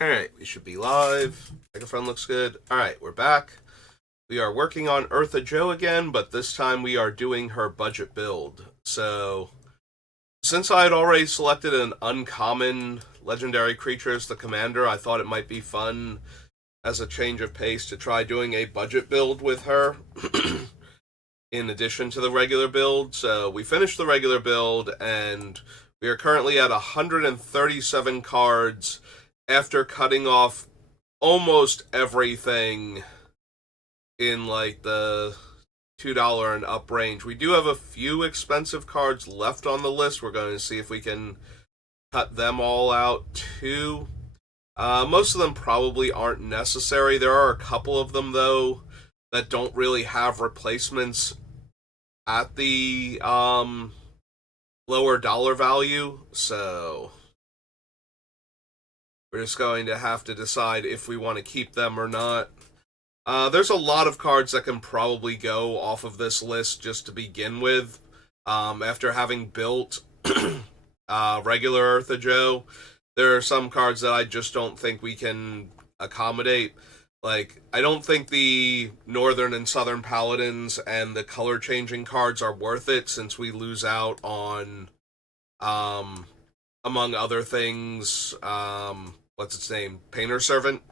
Alright, we should be live. Microphone looks good. Alright, we're back. We are working on Eartha Joe again, but this time we are doing her budget build. So, since I had already selected an uncommon legendary creature as the commander, I thought it might be fun as a change of pace to try doing a budget build with her in addition to the regular build. So, we finished the regular build, and we are currently at 137 cards after cutting off almost everything in like the $2 and up range. We do have a few expensive cards left on the list. We're going to see if we can cut them all out too. Most of them probably aren't necessary. There are a couple of them though that don't really have replacements at the lower dollar value. So we're just going to have to decide if we want to keep them or not. There's a lot of cards that can probably go off of this list just to begin with. After having built regular Eartha Joe, there are some cards that I just don't think we can accommodate. Like, I don't think the Northern and Southern Paladins and the color changing cards are worth it since we lose out on, um, among other things, what's its name? Painter Servant,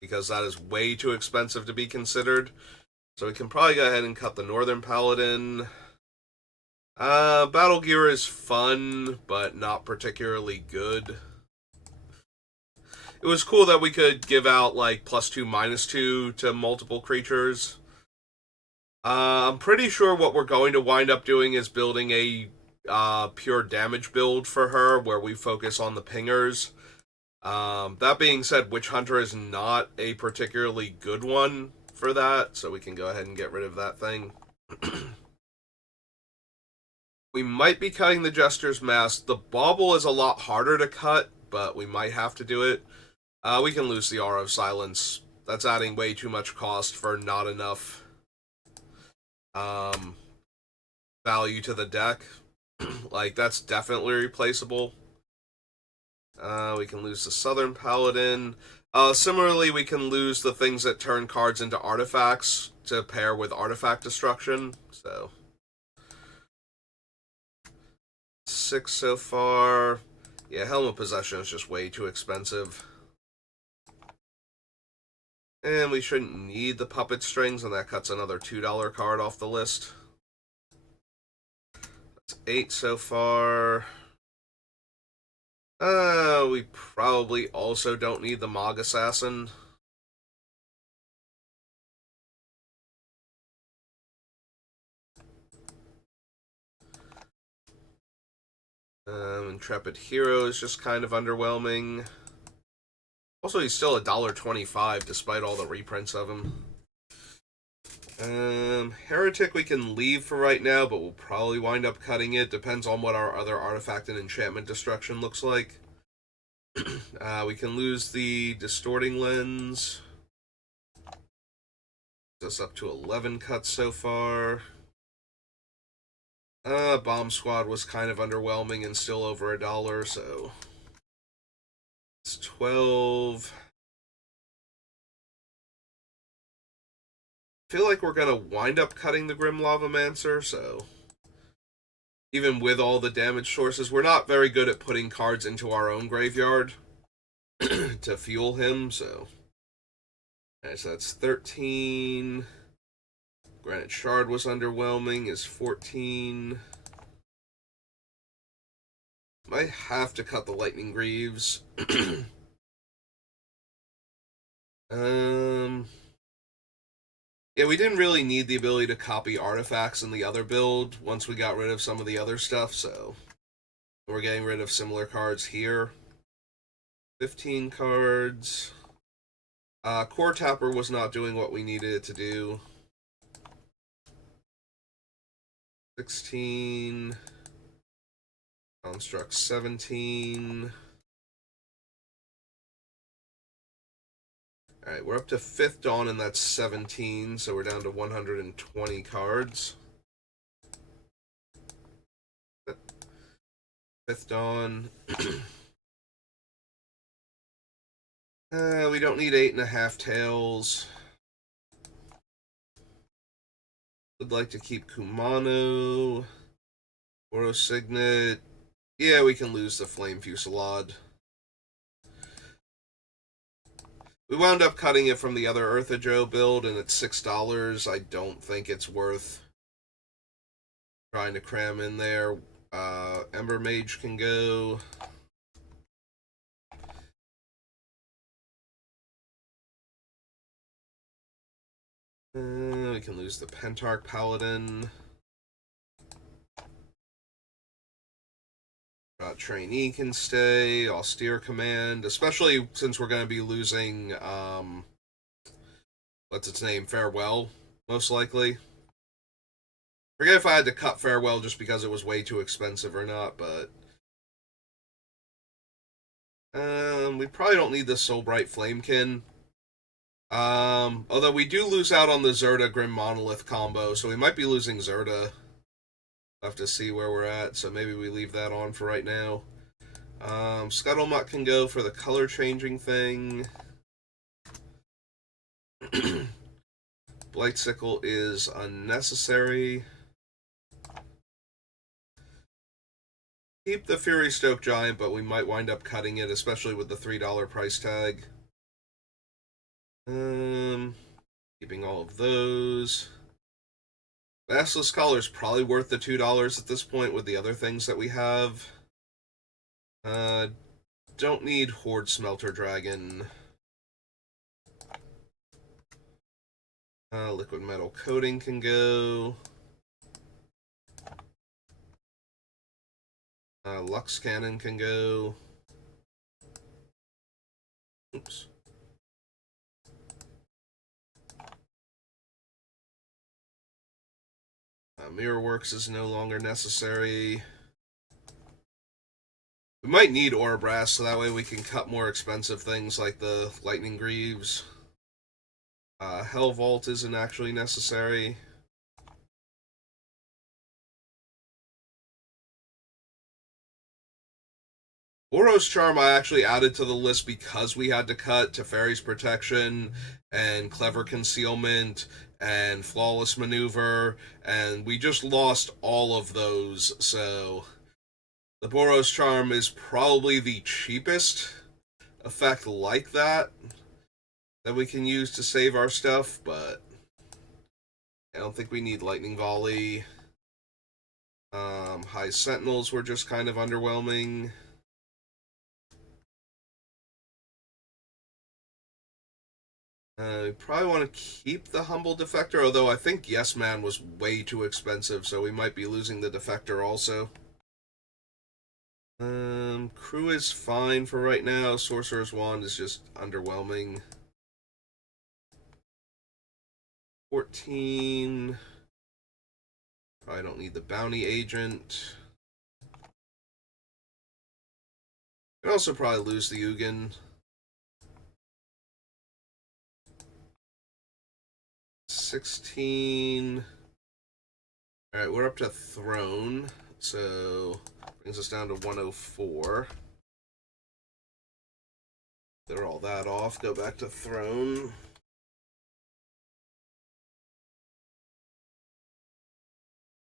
because that is way too expensive to be considered. So we can probably go ahead and cut the Northern Paladin. Battle Gear is fun, but not particularly good. It was cool that we could give out like +2, -2 to multiple creatures. I'm pretty sure what we're going to wind up doing is building a pure damage build for her where we focus on the pingers. That being said, Witch Hunter is not a particularly good one for that, so we can go ahead and get rid of that thing. We might be cutting the Jester's Mask. The Bauble is a lot harder to cut, but we might have to do it. We can lose the Aura of Silence. That's adding way too much cost for not enough um, value to the deck. Like, that's definitely replaceable. We can lose the Southern Paladin. Similarly, we can lose the things that turn cards into artifacts to pair with artifact destruction. So, 6 so far. Yeah, Helm of Possession is just way too expensive. And we shouldn't need the Puppet Strings, and that cuts another $2 card off the list. That's 8 so far. We probably also don't need the Mog Assassin. Intrepid Hero is just kind of underwhelming. Also, he's still $1.25 despite all the reprints of him. Heretic we can leave for right now, but we'll probably wind up cutting it. Depends on what our other artifact and enchantment destruction looks like. We can lose the Distorting Lens. That's up to 11 cuts so far. Bomb Squad was kind of underwhelming and still over $1, so it's 12. I feel like we're gonna wind up cutting the Grim Lavamancer, so even with all the damage sources, we're not very good at putting cards into our own graveyard to fuel him, so. Alright, so that's 13. Granite Shard was underwhelming, is 14. Might have to cut the Lightning Greaves. Yeah, we didn't really need the ability to copy artifacts in the other build once we got rid of some of the other stuff, so we're getting rid of similar cards here. 15 cards. Core Tapper was not doing what we needed it to do. 16. Construct 17. Alright, we're up to 5th Dawn, and that's 17, so we're down to 120 cards. 5th Dawn. We don't need 8.5 tails. Would like to keep Kumano. Oro Signet. Yeah, we can lose the Flame Fusillade. We wound up cutting it from the other Ertha Joe build, and it's $6. I don't think it's worth trying to cram in there. Ember Mage can go. We can lose the Pentarch Paladin. Trainee can stay. Austere Command, especially since we're going to be losing, what's its name? Farewell, most likely. Forget if I had to cut Farewell just because it was way too expensive or not, but we probably don't need the Soulbright Flamekin. Although we do lose out on the Zerta Grim Monolith combo, so we might be losing Zerta. We'll have to see where we're at, so maybe we leave that on for right now. Scuttlemutt can go for the color changing thing. Blightsickle is unnecessary. Keep the Fury Stoke Giant, but we might wind up cutting it, especially with the $3 price tag. Keeping all of those. Basilisk Collar is probably worth the $2 at this point with the other things that we have. Don't need Horde Smelter Dragon. Liquid Metal Coating can go. Lux Cannon can go. Oops. Mirrorworks is no longer necessary. We might need Aura Brass, so that way we can cut more expensive things like the Lightning Greaves. Hell Vault isn't actually necessary. Oro's Charm I actually added to the list because we had to cut Teferi's Protection and Clever Concealment and Flawless Maneuver, and we just lost all of those, so the Boros Charm is probably the cheapest effect like that we can use to save our stuff, but I don't think we need Lightning Volley. High Sentinels were just kind of underwhelming. We probably want to keep the Humble Defector, although I think Yes Man was way too expensive, so we might be losing the Defector also. Crew is fine for right now. Sorcerer's Wand is just underwhelming. 14. Probably don't need the Bounty Agent. Could also probably lose the Ugin. 16. Alright, we're up to Throne, so brings us down to 104. Clear all that off, go back to Throne.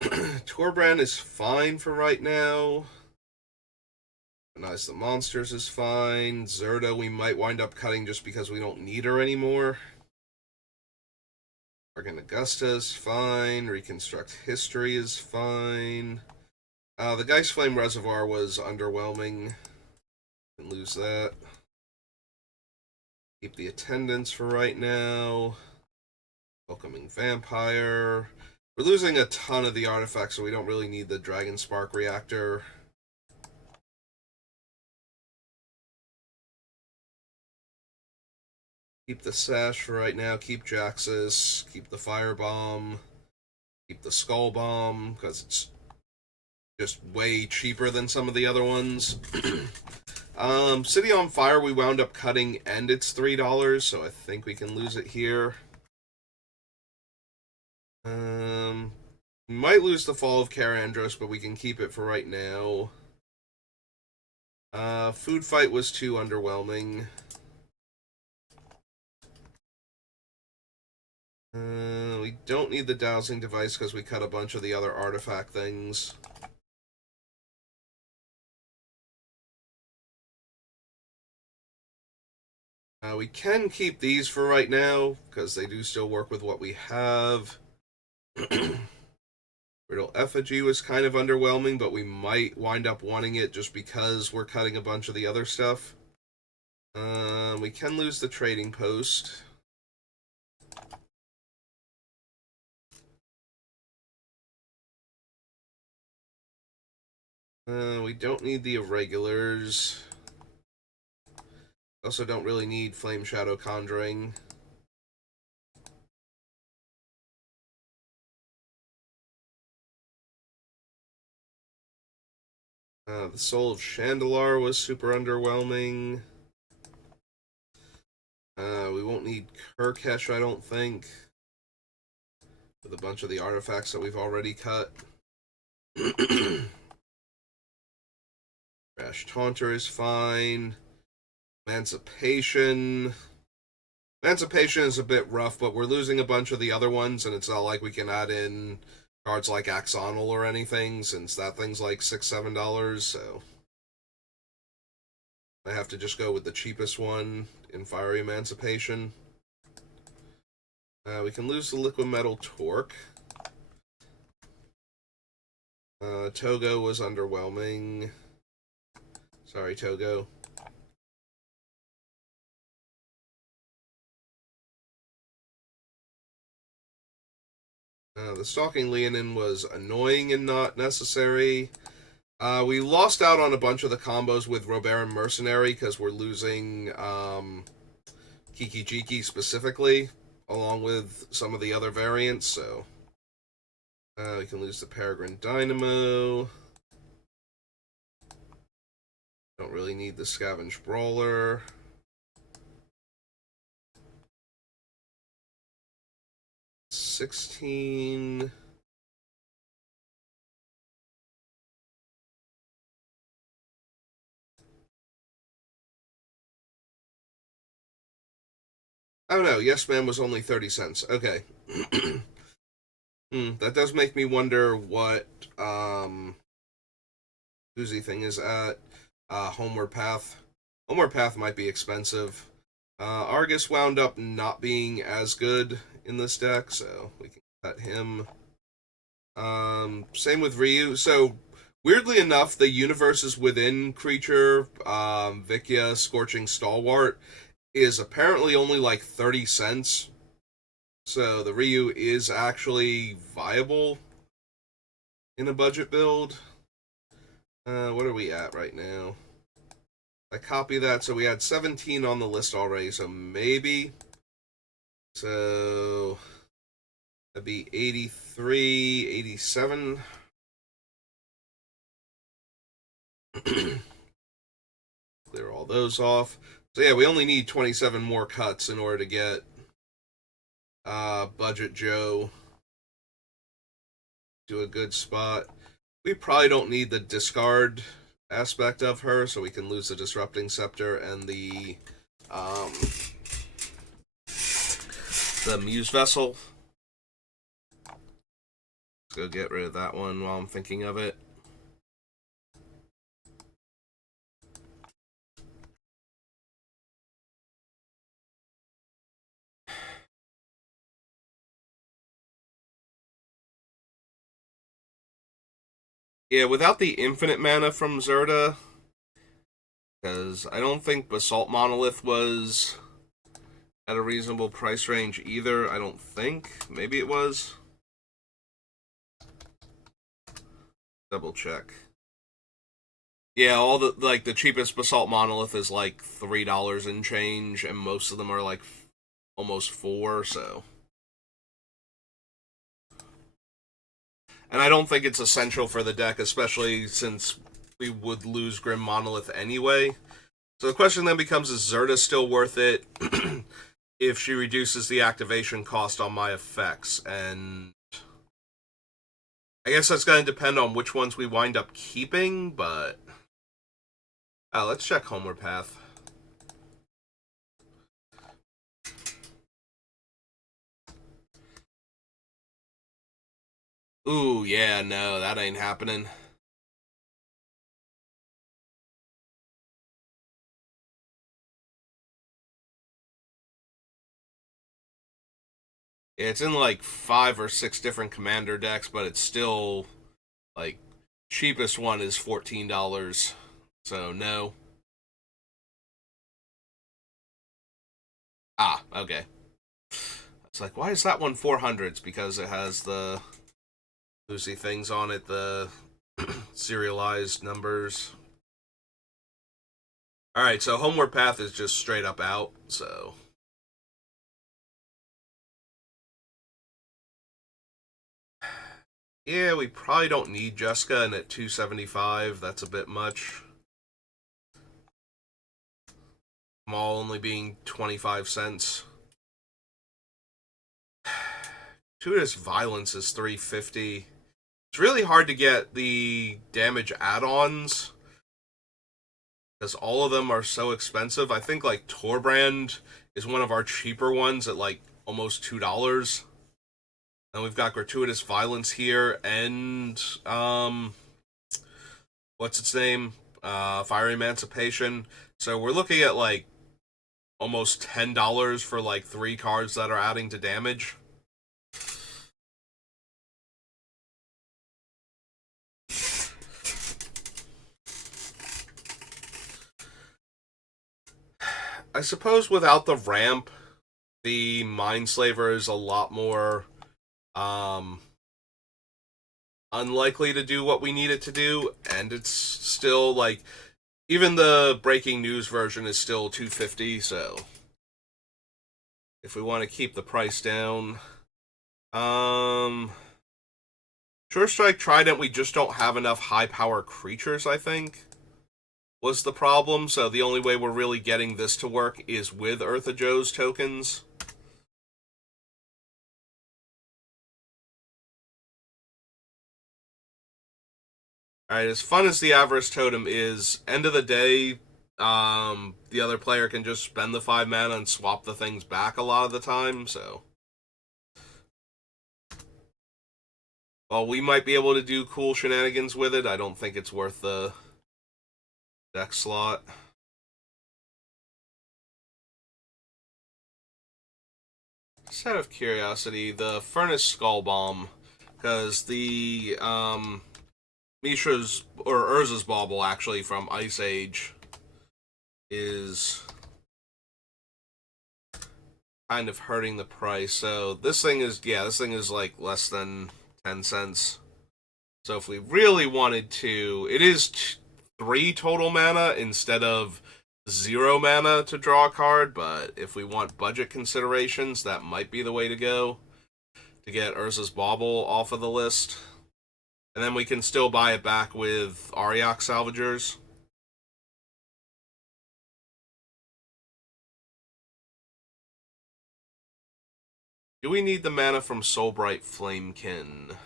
Torbrand is fine for right now. Nice, the Monsters is fine. Zerta we might wind up cutting just because we don't need her anymore. Argan Augusta is fine. Reconstruct History is fine. The Geist Flame Reservoir was underwhelming. Can lose that. Keep the Attendants for right now. Welcoming Vampire. We're losing a ton of the artifacts, so we don't really need the Dragon Spark Reactor. Keep the Sash for right now. Keep Jaxus. Keep the Firebomb. Keep the Skull Bomb, because it's just way cheaper than some of the other ones. City on Fire we wound up cutting, and it's $3, so I think we can lose it here. We might lose the Fall of Karandros, but we can keep it for right now. Food Fight was too underwhelming. We don't need the dowsing device because we cut a bunch of the other artifact things. We can keep these for right now because they do still work with what we have. Riddle Effigy was kind of underwhelming, but we might wind up wanting it just because we're cutting a bunch of the other stuff. We can lose the trading post. We don't need the irregulars. Also don't really need Flame Shadow Conjuring. The Soul of Chandelar was super underwhelming. We won't need Kirkesh, I don't think. With a bunch of the artifacts that we've already cut. Rash Taunter is fine. Emancipation. Emancipation is a bit rough, but we're losing a bunch of the other ones, and it's not like we can add in cards like Axonal or anything, since that thing's like $6-7, so I have to just go with the cheapest one in Fiery Emancipation. We can lose the Liquid Metal Torque. Togo was underwhelming. Sorry, Togo. The Stalking Leonin was annoying and not necessary. We lost out on a bunch of the combos with Robert and Mercenary because we're losing Kiki Jiki specifically, along with some of the other variants, so we can lose the Peregrine Dynamo. Don't really need the Scavenge Brawler. $16. Oh no, Yes Man was only 30 cents. Okay. That does make me wonder what Uzi thing is at. Homeward Path. Homeward Path might be expensive. Argus wound up not being as good in this deck, so we can cut him. Same with Ryu. So, weirdly enough, the universes within Creature, Vikya, Scorching Stalwart, is apparently only like 30 cents. So, the Ryu is actually viable in a budget build. What are we at right now? I copy that, so we had 17 on the list already, so maybe. So that'd be 83, 87. Clear all those off. So yeah, we only need 27 more cuts in order to get Budget Joe to a good spot. We probably don't need the discard aspect of her, so we can lose the Disrupting Scepter and the Muse Vessel. Let's go get rid of that one while I'm thinking of it. Yeah, without the infinite mana from Zerta, because I don't think Basalt Monolith was at a reasonable price range either. I don't think. Maybe it was. Double check. Yeah, all the cheapest Basalt Monolith is like $3 and change, and most of them are like almost $4. So, and I don't think it's essential for the deck, especially since we would lose Grim Monolith anyway. So the question then becomes: is Zerta still worth it if she reduces the activation cost on my effects? And I guess that's going to depend on which ones we wind up keeping, but let's check Homeward Path. Ooh, yeah, no, that ain't happening. Yeah, it's in like 5 or 6 different commander decks, but it's still like cheapest one is $14. So no. Ah, okay. It's like, why is that one 400s? Because it has the Lucy things on it, the serialized numbers. All right, so Homeward Path is just straight up out. So yeah, we probably don't need Jessica, and at 275, that's a bit much. Mall only being 25 cents. Tutus Violence is 350. It's really hard to get the damage add-ons because all of them are so expensive. I think like Torbrand is one of our cheaper ones at like almost $2. And we've got Gratuitous Violence here and what's its name? Fire Emancipation. So we're looking at like almost $10 for like 3 cards that are adding to damage. I suppose without the ramp, the Mindslaver is a lot more um, unlikely to do what we need it to do, and it's still like even the breaking news version is still 250. So if we want to keep the price down, um, Sure Strike Trident, we just don't have enough high power creatures. I think was the problem. So the only way we're really getting this to work is with Ertha Joe's tokens. Alright, as fun as the Avarice Totem is, end of the day, the other player can just spend the 5 mana and swap the things back a lot of the time, so. While we might be able to do cool shenanigans with it, I don't think it's worth the deck slot. Just out of curiosity, the Furnace Skull Bomb, because the Mishra's or Urza's Bauble actually from Ice Age is kind of hurting the price. So this thing is like less than 10 cents. So if we really wanted to, it is 3 total mana instead of 0 mana to draw a card, but if we want budget considerations, that might be the way to go to get Urza's Bauble off of the list. And then we can still buy it back with Ariok Salvagers. Do we need the mana from Soulbright Flamekin?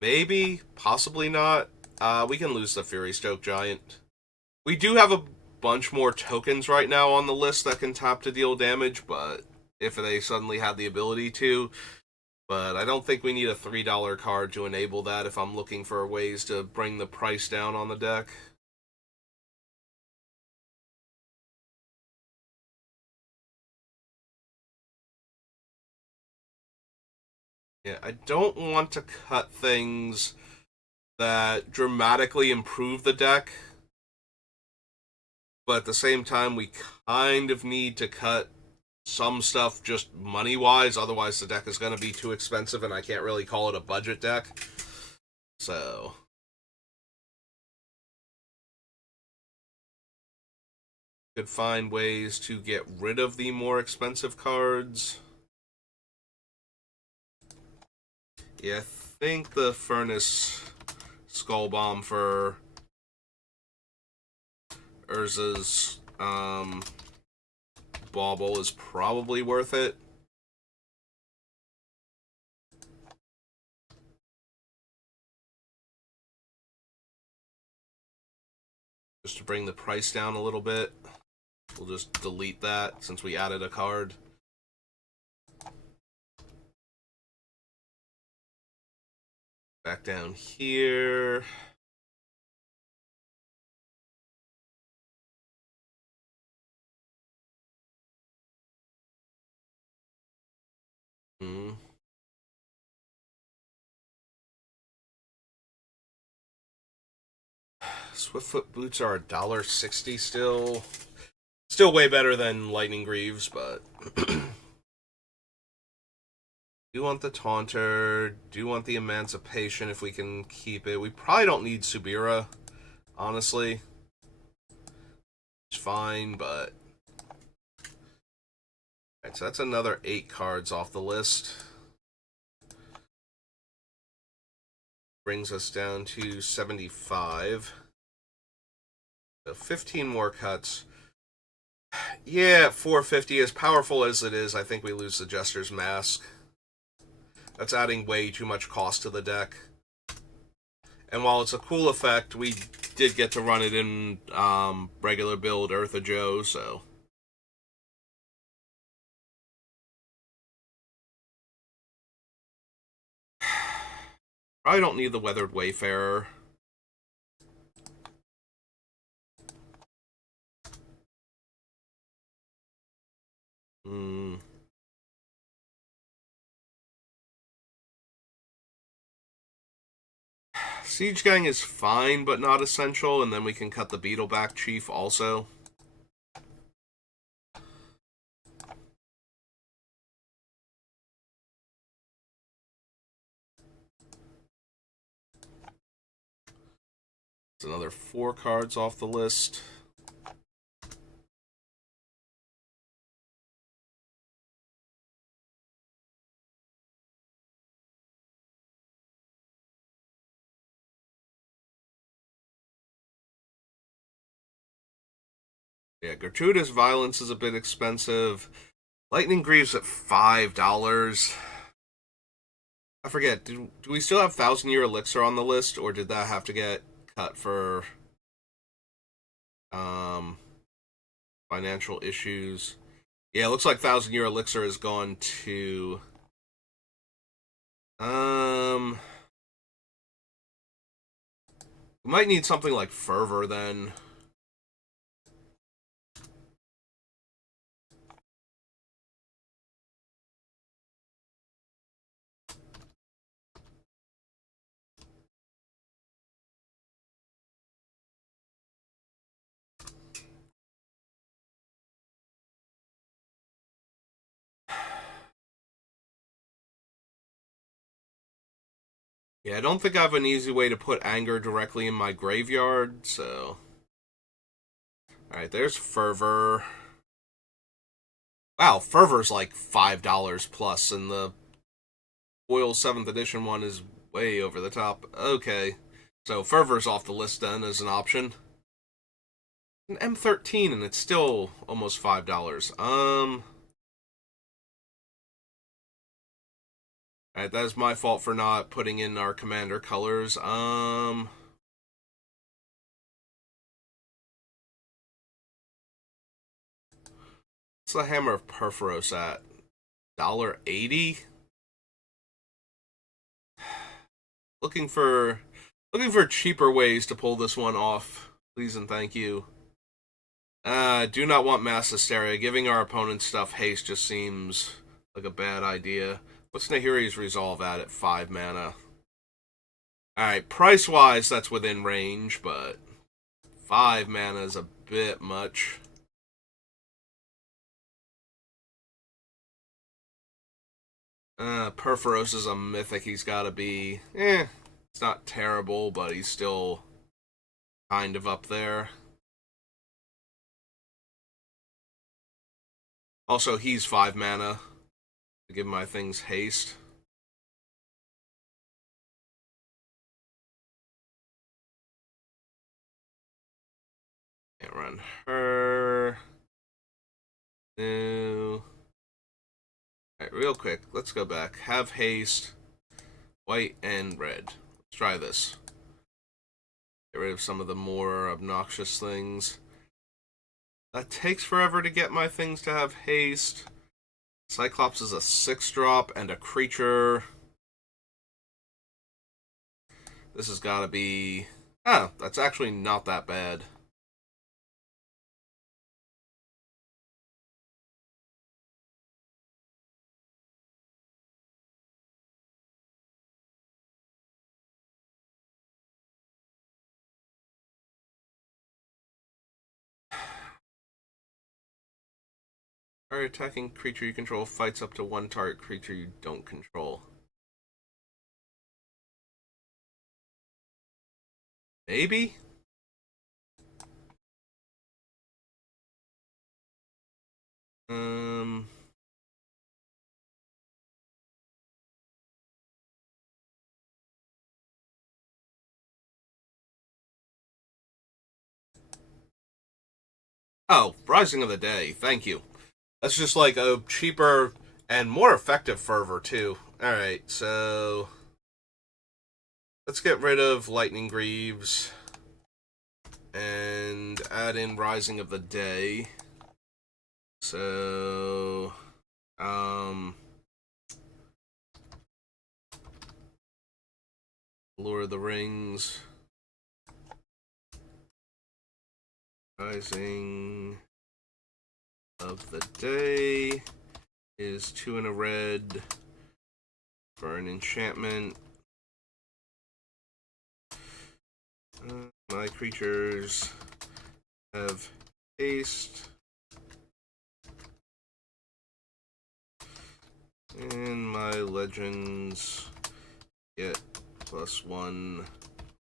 Maybe, possibly not. We can lose the Fury Stoke Giant. We do have a bunch more tokens right now on the list that can tap to deal damage, but if they suddenly had the ability to. But I don't think we need a $3 card to enable that if I'm looking for ways to bring the price down on the deck. Yeah, I don't want to cut things that dramatically improve the deck, but at the same time, we kind of need to cut some stuff just money wise. Otherwise, the deck is going to be too expensive, and I can't really call it a budget deck. So, could find ways to get rid of the more expensive cards. Yeah, I think the Furnace Skull Bomb for Urza's Bauble is probably worth it. Just to bring the price down a little bit. We'll just delete that since we added a card. Back down here. Hmm. Swiftfoot boots are $1.60 still. Still way better than Lightning Greaves, but do you want the Taunter? Do you want the Emancipation if we can keep it? We probably don't need Subira, honestly. It's fine, but... Alright, so that's another 8 cards off the list. Brings us down to 75. So 15 more cuts. Yeah, 450, as powerful as it is, I think we lose the Jester's Mask. That's adding way too much cost to the deck. And while it's a cool effect, we did get to run it in regular build Ertha Joe, so... Probably don't need the Weathered Wayfarer. Hmm. Siege Gang is fine, but not essential, and then we can cut the Beetleback Chief also. It's another 4 cards off the list. Yeah, Gratuitous Violence is a bit expensive. Lightning Greaves at $5. I forget, do we still have 1,000-Year Elixir on the list, or did that have to get cut for um, financial issues? Yeah, it looks like 1,000-Year Elixir has gone to... We might need something like Fervor then. Yeah, I don't think I have an easy way to put Anger directly in my graveyard, so... Alright, there's Fervor. Wow, Fervor's like $5 plus, and the Foil 7th edition one is way over the top. Okay, so Fervor's off the list then as an option. An M13, and it's still almost $5. Alright, that is my fault for not putting in our commander colors. What's the Hammer of Perforos at? $1.80? Looking for cheaper ways to pull this one off. Please and thank you. Do not want mass hysteria. Giving our opponents stuff haste just seems like a bad idea. What's Nahiri's Resolve at 5 mana? Alright, price-wise, that's within range, but 5 mana is a bit much. Perforos is a mythic. He's got to be... it's not terrible, but he's still kind of up there. Also, he's 5 mana to give my things haste. Can't run her. No. Alright, real quick, let's go back. Have haste, white and red. Let's try this. Get rid of some of the more obnoxious things. That takes forever to get my things to have haste. Cyclops is a 6-drop and a creature. This has got to be... Ah, that's actually not that bad. Target attacking creature you control fights up to one target creature you don't control. Maybe? Um... Oh, Rising of the Day. Thank you. That's just like a cheaper and more effective fervor, too. Alright, so... let's get rid of Lightning Greaves and add in Rising of the Day. So... Lord of the Rings. Rising of the Day is 2 and a red for an enchantment. My creatures have haste. And my legends get +1,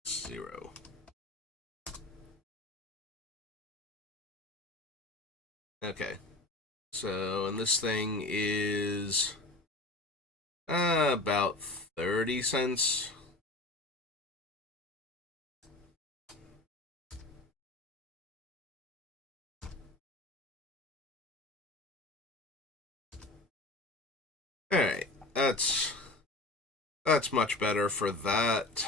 0. Okay. So, and this thing is about 30 cents. Alright, that's much better for that.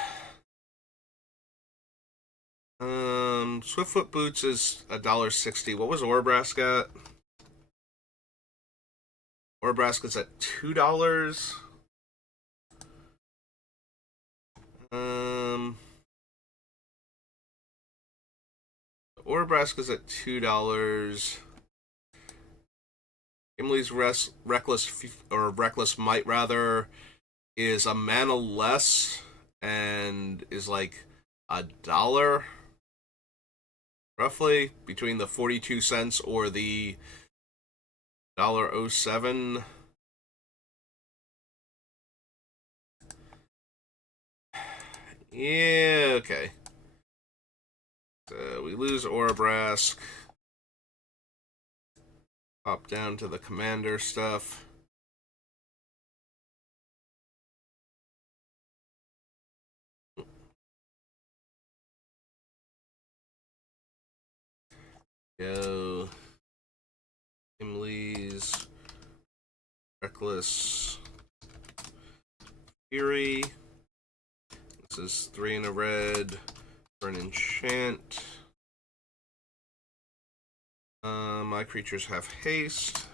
Swiftfoot Boots is $1.60. What was Orbrask at? Orbrask is at $2. Orbrask is at $2. Gimli's Reckless Might rather is a mana less and is like $1 roughly between the 42 cents or the $1.07. Yeah, okay. So we lose Orbrask. Hop down to the commander stuff. Go. Gimli's Reckless Fury. This is 3 and a red for an enchant. My creatures have haste.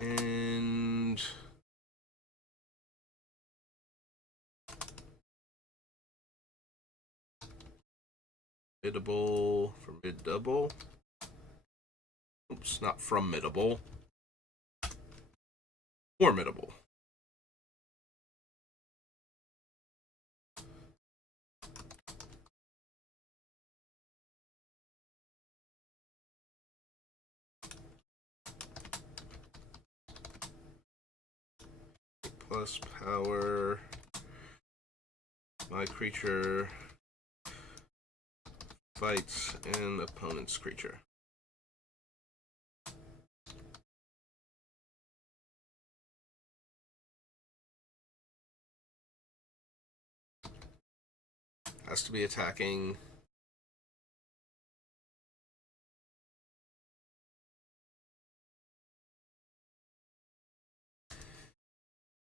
And formidable for mid double. Oops, not formidable. Formidable. Plus power. My creature fights an opponent's creature. Has to be attacking.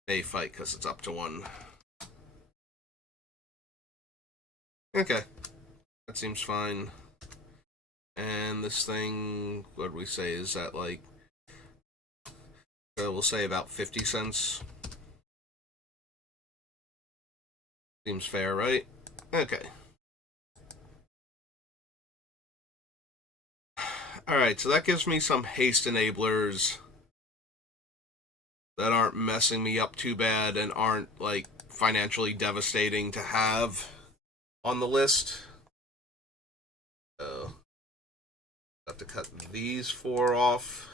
May fight because it's up to 1. Okay. That seems fine. And this thing, what do we say? Is that like, we'll say about 50 cents. Seems fair, right? Okay. Alright, so that gives me some haste enablers that aren't messing me up too bad and aren't, like, financially devastating to have on the list. So, have to cut these 4 off.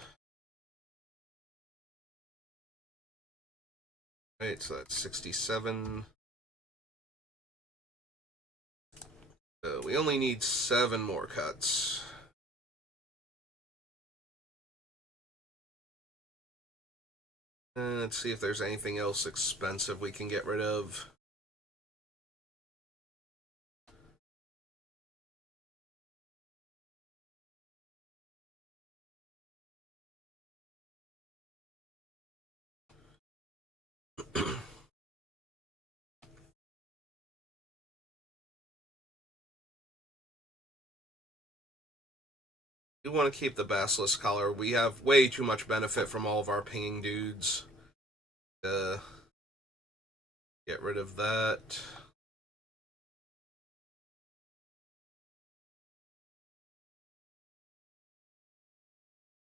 Right, so that's 67. So we only need 7 more cuts. And let's see if there's anything else expensive we can get rid of. We want to keep the Basilisk collar. We have way too much benefit from all of our pinging dudes. Get rid of that.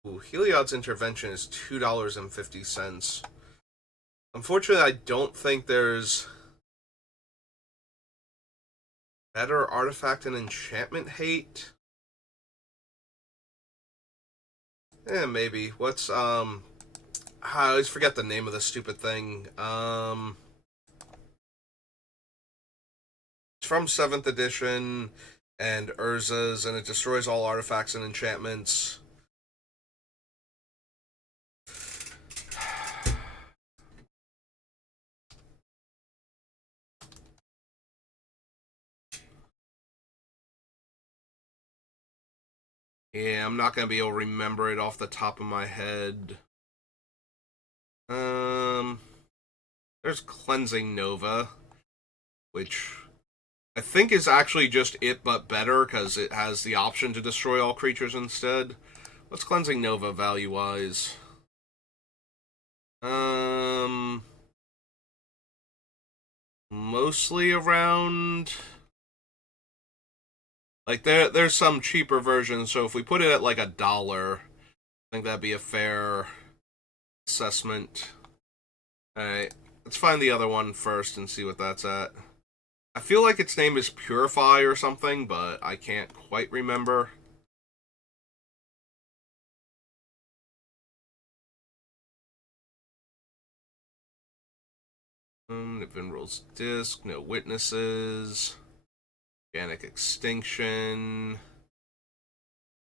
Ooh, Heliod's intervention is $2.50. Unfortunately, I don't think there's better artifact and enchantment hate. Maybe. What's I always forget the name of the stupid thing. It's from 7th edition and Urza's, and it destroys all artifacts and enchantments. Yeah, I'm not gonna be able to remember it off the top of my head. There's Cleansing Nova, which I think is actually just it but better because it has the option to destroy all creatures instead. What's Cleansing Nova value-wise? Mostly around... Like, there's some cheaper versions, so if we put it at like $1, I think that'd be a fair assessment. Alright, let's find the other one first and see what that's at. I feel like its name is Purify or something, but I can't quite remember. Vinrol's Disc, no witnesses. Organic Extinction.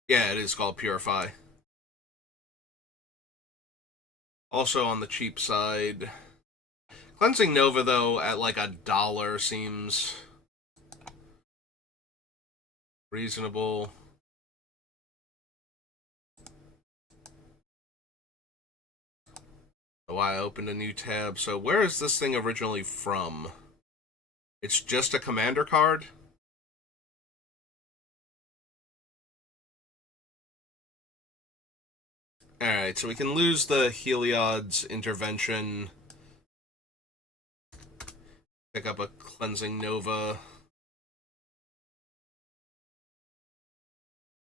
Yeah, it is called Purify. Also on the cheap side. Cleansing Nova, though, at like $1 seems reasonable. Oh, I opened a new tab. So where is this thing originally from? It's just a commander card? Alright, so we can lose the Heliod's intervention. Pick up a Cleansing Nova.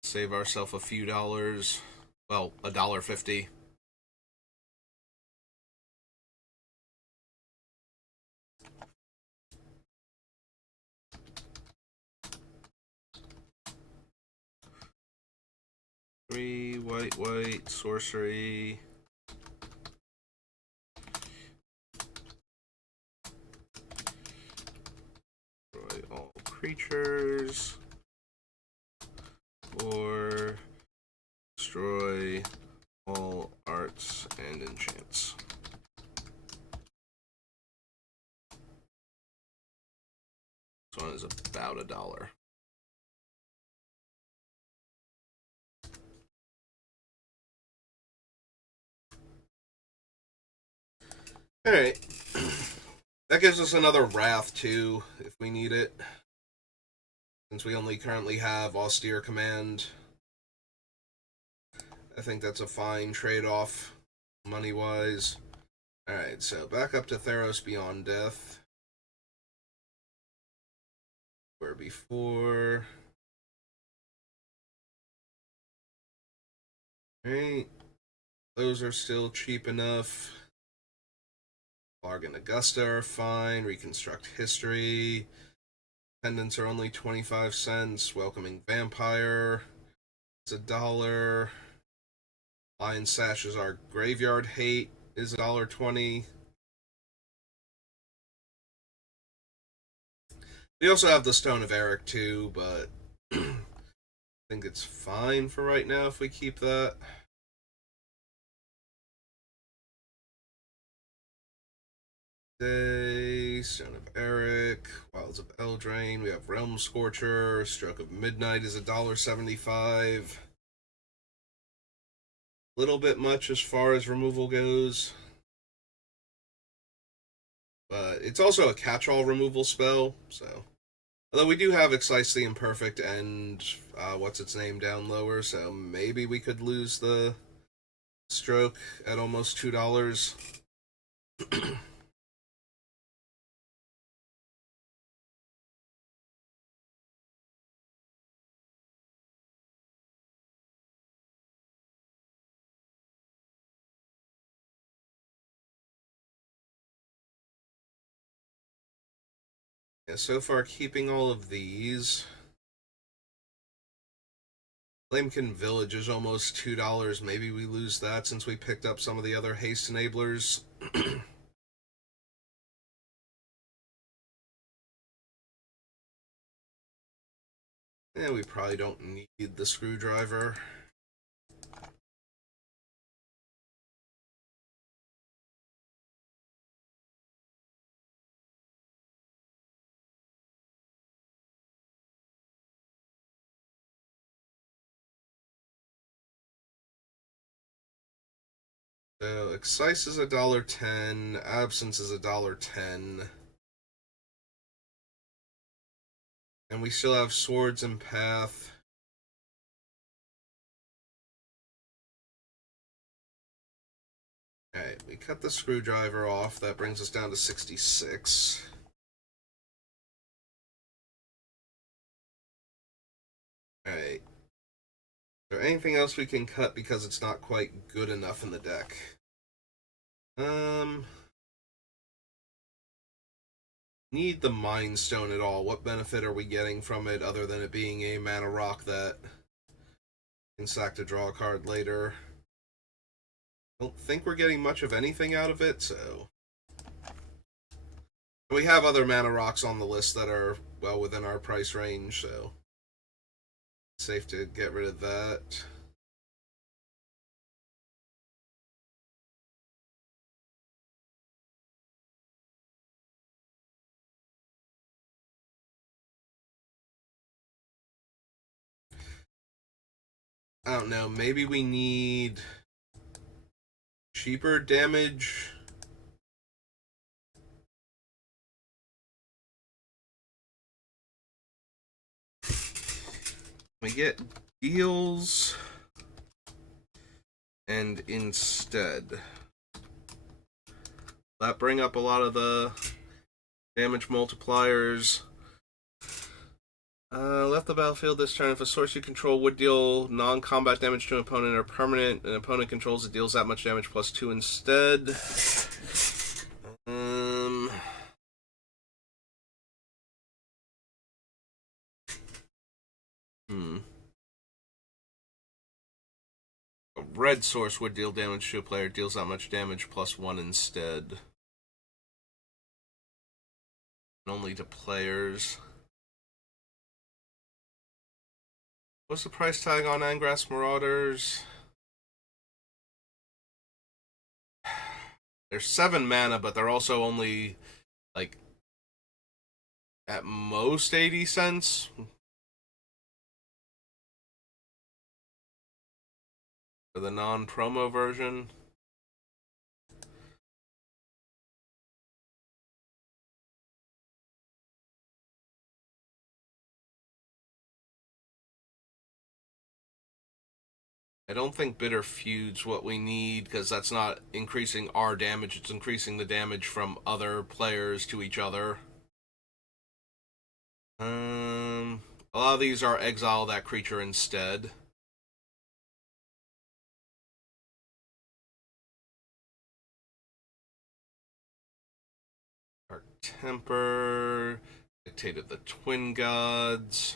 Save ourselves a few dollars. Well, $1.50. Three, white, sorcery. Destroy all creatures. Or destroy all arts and enchants. This one is about $1. Alright. That gives us another Wrath, too, if we need it. Since we only currently have Austere Command, I think that's a fine trade-off, money-wise. Alright, so back up to Theros Beyond Death. Where before... Alright, those are still cheap enough. Bargain Augusta are fine. Reconstruct History. Pendants are only 25 cents. Welcoming Vampire. It's $1. Lion Sashes are Graveyard Hate is $1.20. We also have the Stone of Eric too, but I think it's fine for right now if we keep that. Stone of Eric, Wilds of Eldraine. We have Realm Scorcher. Stroke of Midnight is $1.75. Little bit much as far as removal goes, but it's also a catch-all removal spell. So, although we do have Excise the Imperfect and what's its name down lower, so maybe we could lose the stroke at almost $2. Yeah, so far keeping all of these. Flamekin Village is almost $2. Maybe we lose that since we picked up some of the other haste enablers. Yeah, we probably don't need the screwdriver. So Excise is $1.10, Absence is $1.10. And we still have Swords and Path. Alright, we cut the screwdriver off. That brings us down to 66. Alright. Is there anything else we can cut because it's not quite good enough in the deck? Need the Mind Stone at all? What benefit are we getting from it other than it being a mana rock that can sack to draw a card later? Don't think we're getting much of anything out of it, so... We have other mana rocks on the list that are well within our price range, so... Safe to get rid of that. I don't know, maybe we need cheaper damage. We get deals and instead. That bring up a lot of the damage multipliers. Left the battlefield this turn. If a source you control would deal non-combat damage to an opponent or permanent, an opponent controls it deals that much damage plus 2 instead. A red source would deal damage to a player, deals that much damage plus 1 instead. And only to players. What's the price tag on Angrass Marauders? They're 7 mana, but they're also only, like, at most 80 cents. For the non-promo version. I don't think Bitter Feud's what we need, because that's not increasing our damage, it's increasing the damage from other players to each other. A lot of these are exile that creature instead. Our Temper, Dictated the Twin Gods.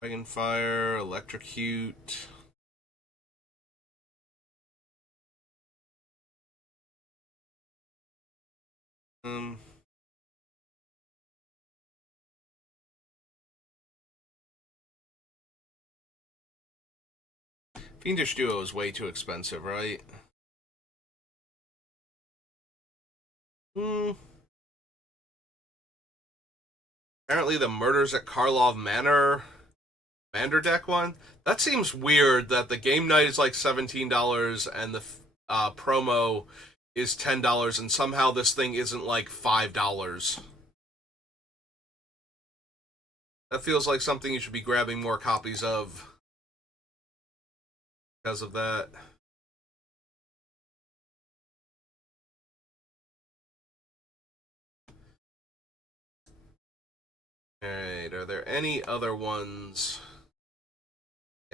Dragonfire, Electrocute. Um, Fiendish Duo is way too expensive, right? Apparently the Murders at Karlov Manor Commander deck one. That seems weird that the game night is like $17 and the promo is $10, and somehow this thing isn't like $5. That feels like something you should be grabbing more copies of because of that. Alright, are there any other ones?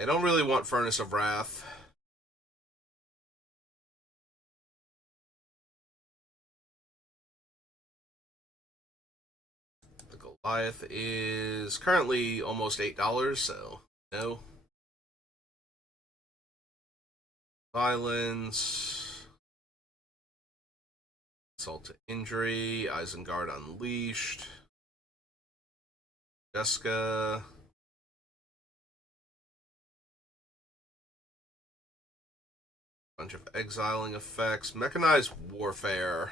I don't really want Furnace of Wrath. The Goliath is currently almost $8, so no. Violence. Insult to Injury. Isengard Unleashed. Jessica. Bunch of exiling effects. Mechanized Warfare.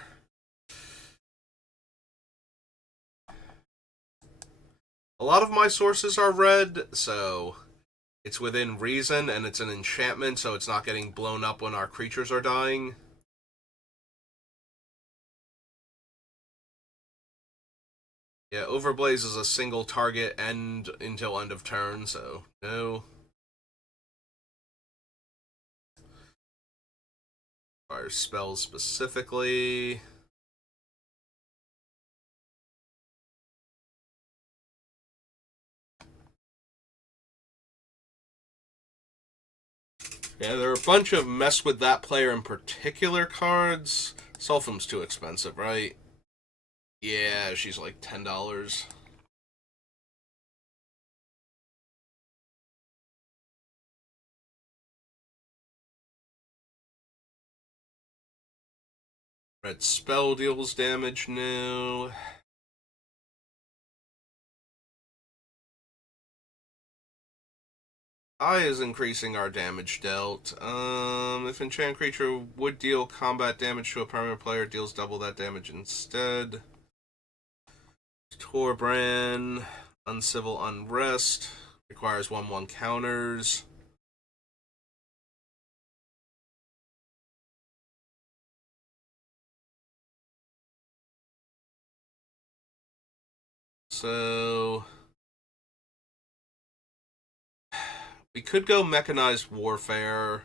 A lot of my sources are red, so it's within reason, and it's an enchantment, so it's not getting blown up when our creatures are dying. Yeah, Overblaze is a single target end until end of turn, so no. Fire spells specifically. Yeah, there are a bunch of mess with that player in particular cards. Sulfum's too expensive, right? Yeah, she's like $10. Red spell deals damage now. I is increasing our damage dealt. If enchant creature would deal combat damage to a permanent player, it deals double that damage instead. Torbran, Uncivil Unrest, requires 1/1 counters. So we could go Mechanized Warfare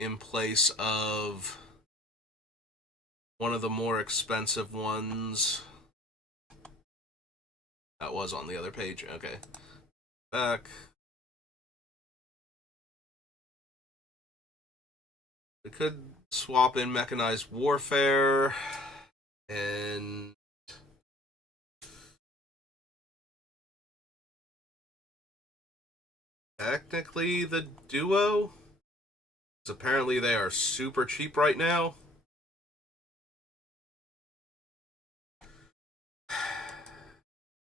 in place of one of the more expensive ones. That was on the other page. Okay. Back. We could swap in Mechanized Warfare and technically the duo, because apparently they are super cheap right now.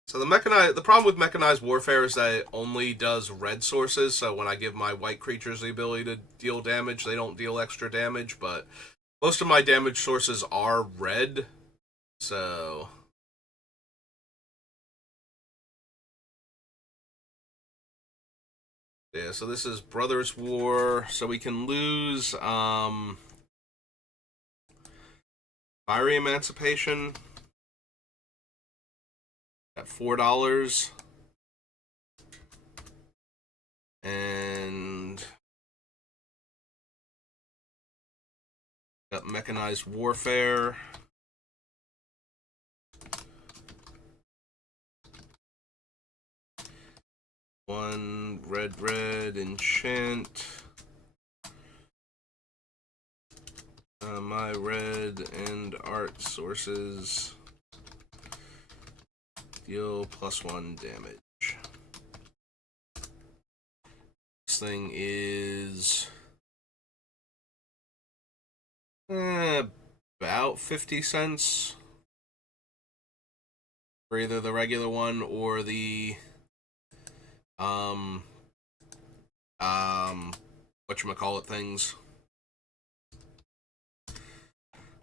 So the problem with Mechanized Warfare is that it only does red sources, so when I give my white creatures the ability to deal damage, they don't deal extra damage, but most of my damage sources are red, so yeah, so this is Brothers War, so we can lose Fiery Emancipation at $4. Got mechanized warfare. One red enchant. My red and art sources deal +1 damage. This thing is about 50 cents for either the regular one or the whatchamacallit things.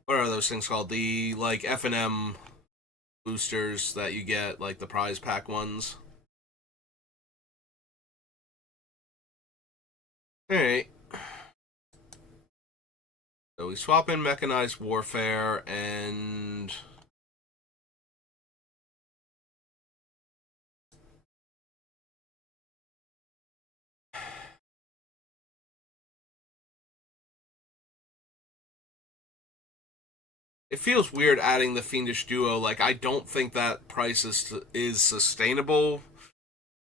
What are those things called? The, like, F&M boosters that you get, like the prize pack ones. Alright. So we swap in mechanized warfare and it feels weird adding the Fiendish Duo. Like, I don't think that price is sustainable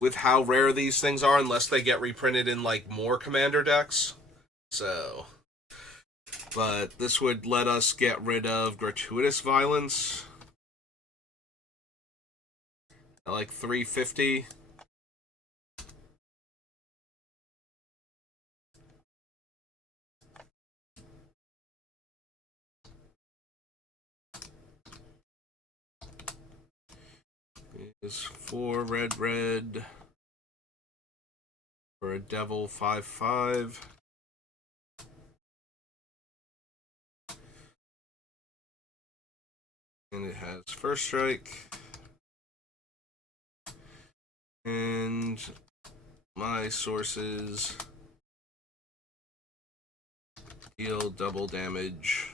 with how rare these things are unless they get reprinted in, like, more Commander decks. So, but this would let us get rid of gratuitous violence at like 350. Is 4 red for a devil 5/5. And it has first strike. And my sources deal double damage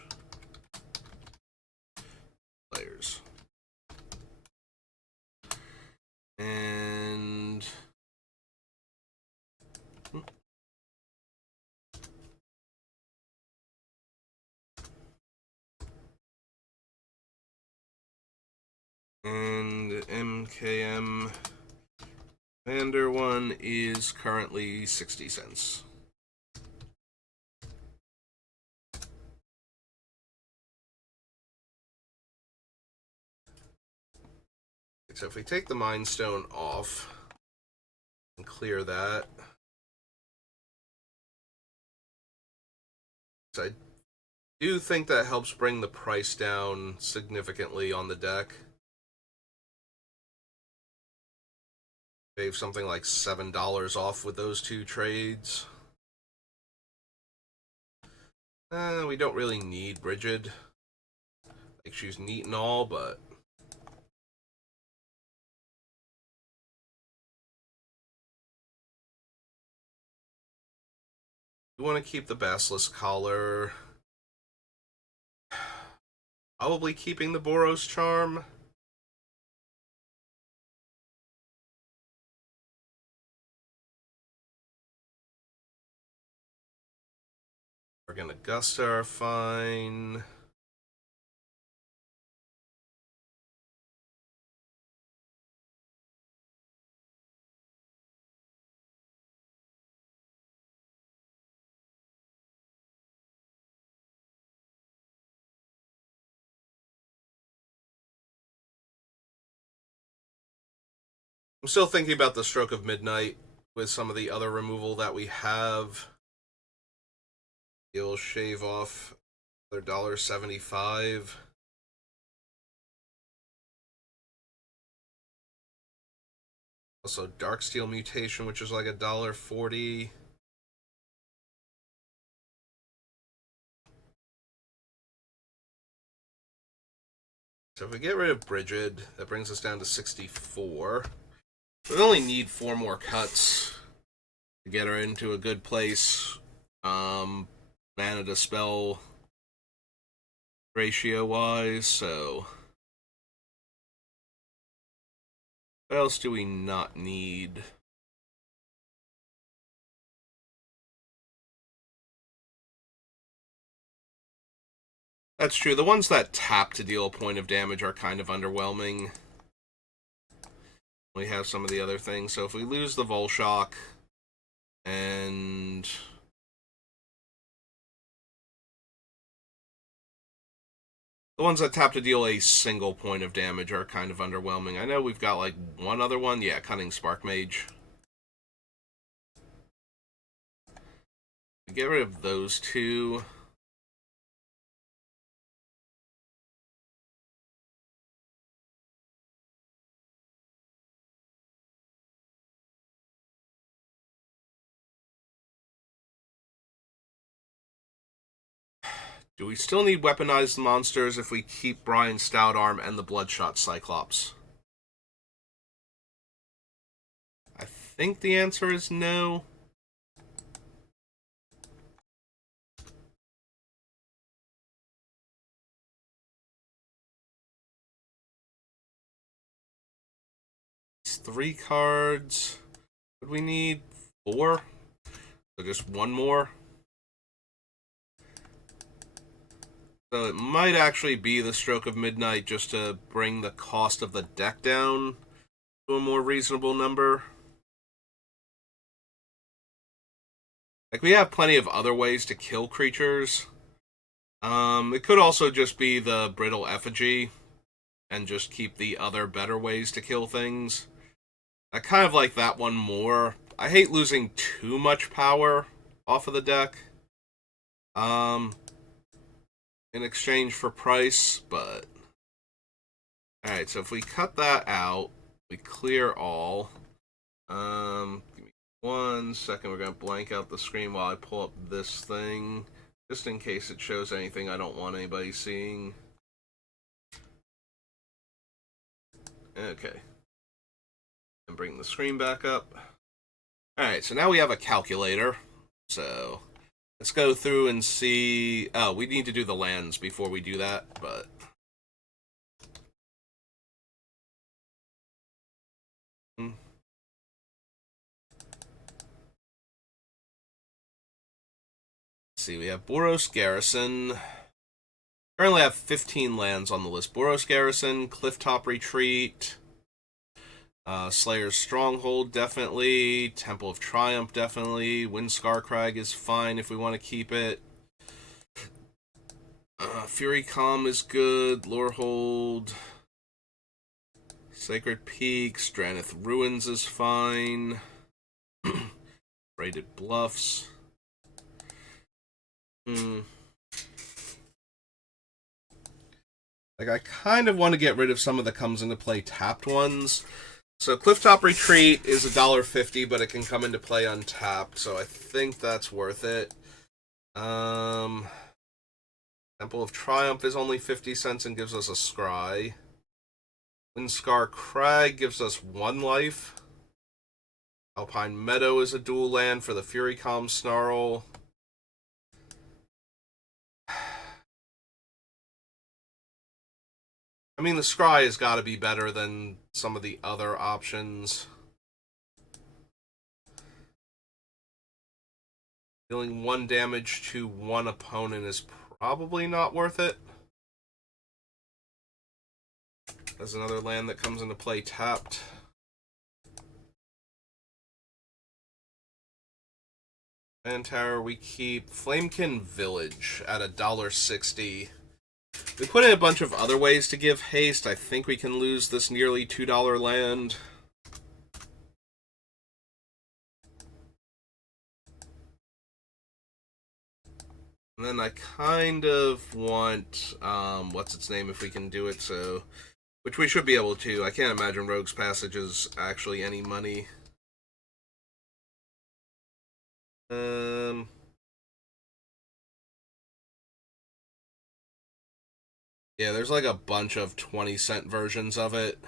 players. And MKM Commander one is currently 60 cents. So if we take the Mind Stone off and clear that, so I do think that helps bring the price down significantly on the deck. Save something like $7 off with those two trades. We don't really need Brigid. Like, she's neat and all, but we want to keep the Basilisk Collar. Probably keeping the Boros Charm. We're gonna Gusta are fine. I'm still thinking about the Stroke of Midnight with some of the other removal that we have. You'll shave off their $1.75. Also, Darksteel Mutation, which is like $1.40. So if we get rid of Brigid, that brings us down to 64. We only need 4 more cuts to get her into a good place. Mana to spell ratio wise, so what else do we not need? That's true. The ones that tap to deal a point of damage are kind of underwhelming. We have some of the other things. So if we lose the Volshock and the ones that tap to deal a single point of damage are kind of underwhelming. I know we've got like one other one. Yeah, Cunning Spark Mage. Get rid of those two. Do we still need weaponized monsters if we keep Brian Stoutarm and the Bloodshot Cyclops? I think the answer is no. It's 3 cards. Would we need 4? So just one more? So it might actually be the Stroke of Midnight just to bring the cost of the deck down to a more reasonable number. Like, we have plenty of other ways to kill creatures. It could also just be the Brittle Effigy and just keep the other better ways to kill things. I kind of like that one more. I hate losing too much power off of the deck. In exchange for price, but... Alright, so if we cut that out, we clear all. Give me 1 second, we're going to blank out the screen while I pull up this thing, just in case it shows anything I don't want anybody seeing. Okay. And bring the screen back up. Alright, so now we have a calculator. So, let's go through and see... Oh, we need to do the lands before we do that, but... See, we have Boros Garrison. Currently have 15 lands on the list. Boros Garrison, Clifftop Retreat, Slayer's Stronghold, definitely. Temple of Triumph, definitely. Windscar Crag is fine if we want to keep it. Fury Calm is good. Lorehold. Sacred Peak. Stranith Ruins is fine. Braided Bluffs. Like, I kind of want to get rid of some of the comes into play tapped ones. So Clifftop Retreat is $1.50, but it can come into play untapped, so I think that's worth it. Temple of Triumph is only 50 cents and gives us a scry. Windscar Crag gives us 1 life. Alpine Meadow is a dual land for the Fury Calm Snarl. I mean, the scry has got to be better than some of the other options. Dealing 1 damage to 1 opponent is probably not worth it. There's another land that comes into play tapped. Land Tower we keep. Flamekin Village at $1.60. We put in a bunch of other ways to give haste. I think we can lose this nearly $2 land. And then I kind of want, what's its name if we can do it, so... Which we should be able to. I can't imagine Rogue's Passage is actually any money. Yeah, there's like a bunch of 20-cent versions of it.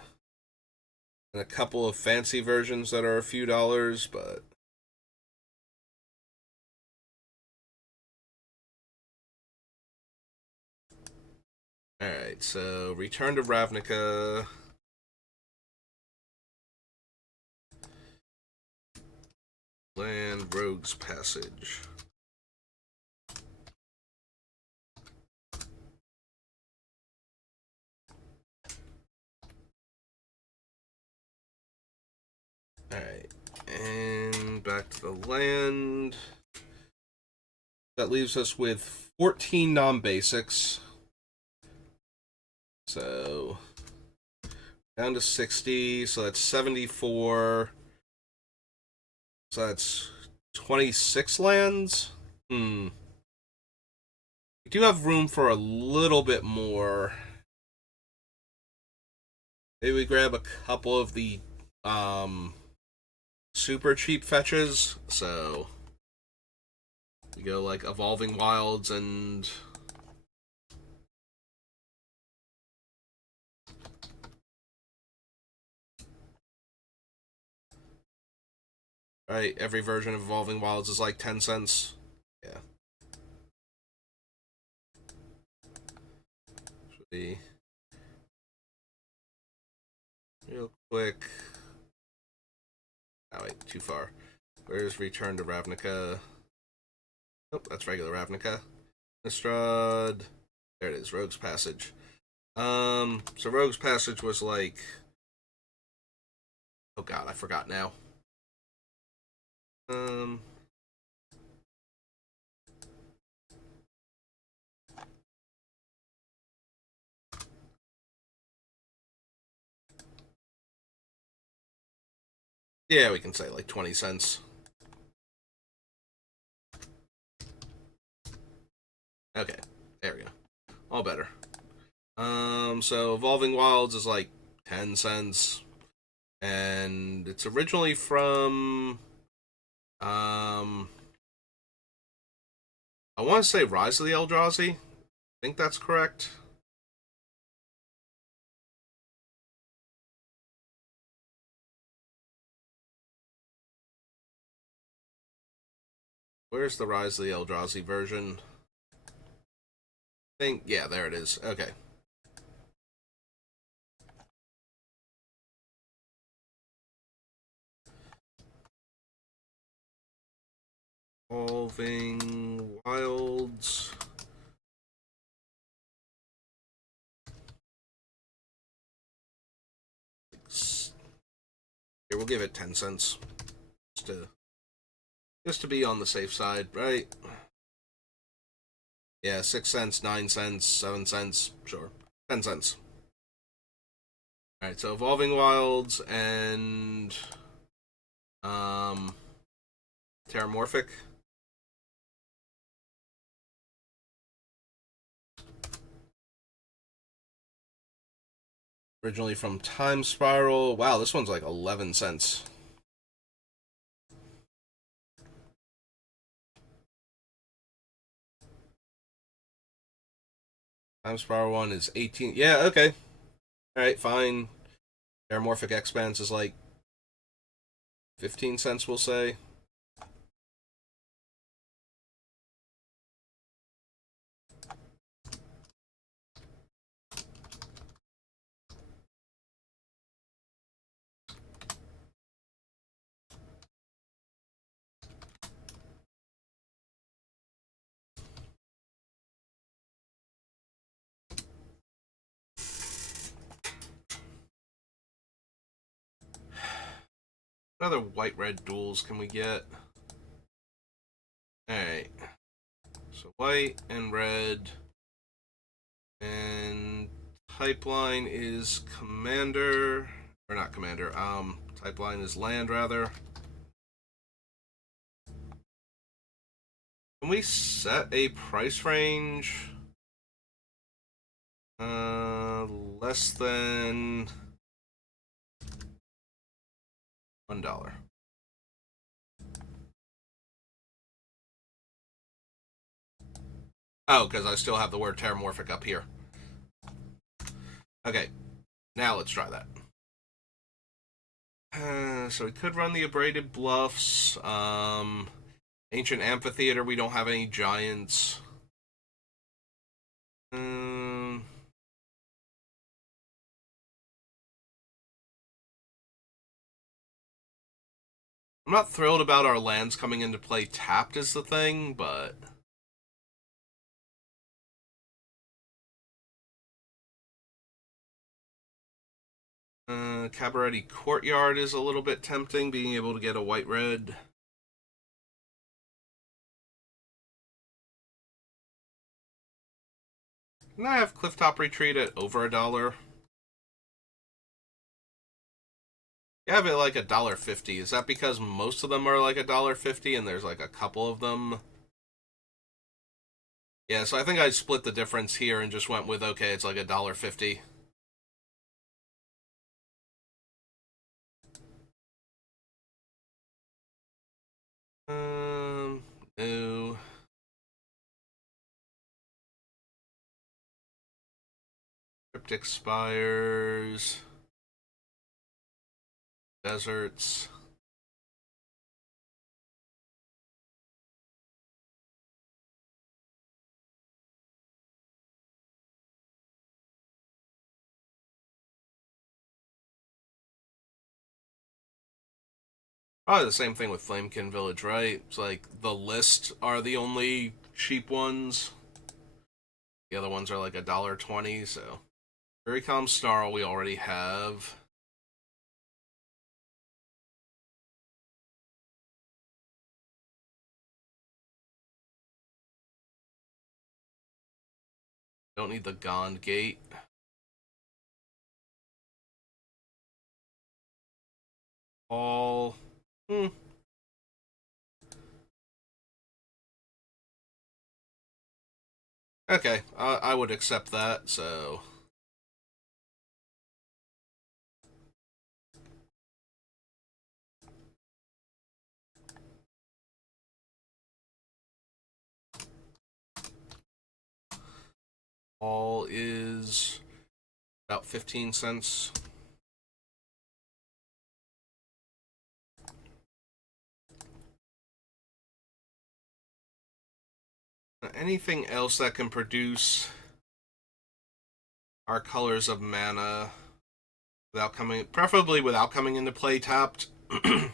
And a couple of fancy versions that are a few dollars, but... Alright, so Return to Ravnica. Land Rogue's Passage. subtract the land. That leaves us with 14 non-basics. So down to 60, so that's 74. So that's 26 lands. We do have room for a little bit more. Maybe we grab a couple of the super cheap fetches. So we go like Evolving Wilds and right, every version of Evolving Wilds is like 10 cents. Yeah. Should be real quick. Oh wait, too far. Where's Return to Ravnica? Nope, that's regular Ravnica. Innistrad. There it is, Rogue's Passage. So Rogue's Passage was like, oh god, I forgot now. Yeah, we can say like 20 cents. Okay, there we go. All better. So Evolving Wilds is like 10 cents. And it's originally from I want to say Rise of the Eldrazi. I think that's correct. Where's the Rise of the Eldrazi version? I think, yeah, there it is. Okay. Evolving Wilds. Here, we'll give it 10 cents. Just to be on the safe side, right? Yeah, 6 cents, 9 cents, 7 cents, sure. 10 cents. Alright, so Evolving Wilds and Terramorphic. Originally from Time Spiral. Wow, this one's like 11 cents. Time Spiral one is 18. Yeah, okay. Alright, fine. Terramorphic Expanse is like 15 cents, we'll say. What other white-red duels can we get? Alright. So white and red. And Pipeline is Commander. Or not Commander. Pipeline is Land, rather. Can we set a price range? Less than $1. Oh, because I still have the word Terramorphic up here. Okay, now let's try that. So we could run the Abraded Bluffs. Ancient Amphitheater, we don't have any giants. I'm not thrilled about our lands coming into play tapped is the thing, but Cabaretti Courtyard is a little bit tempting, being able to get a white-red. And I have Clifftop Retreat at over $1. You have it like $1.50. Is that because most of them are like $1.50 and there's like a couple of them? Yeah, so I think I split the difference here and just went with, okay, it's like $1.50. No. Cryptic Spires. Deserts. Probably the same thing with Flamekin Village, right? It's like the list are the only cheap ones. The other ones are like $1.20, so. Very Calm Snarl we already have. Don't need the Gond Gate. All. Okay, I would accept that, so. All is about 15 cents. Anything else that can produce our colors of mana without coming, preferably without coming into play tapped. Like,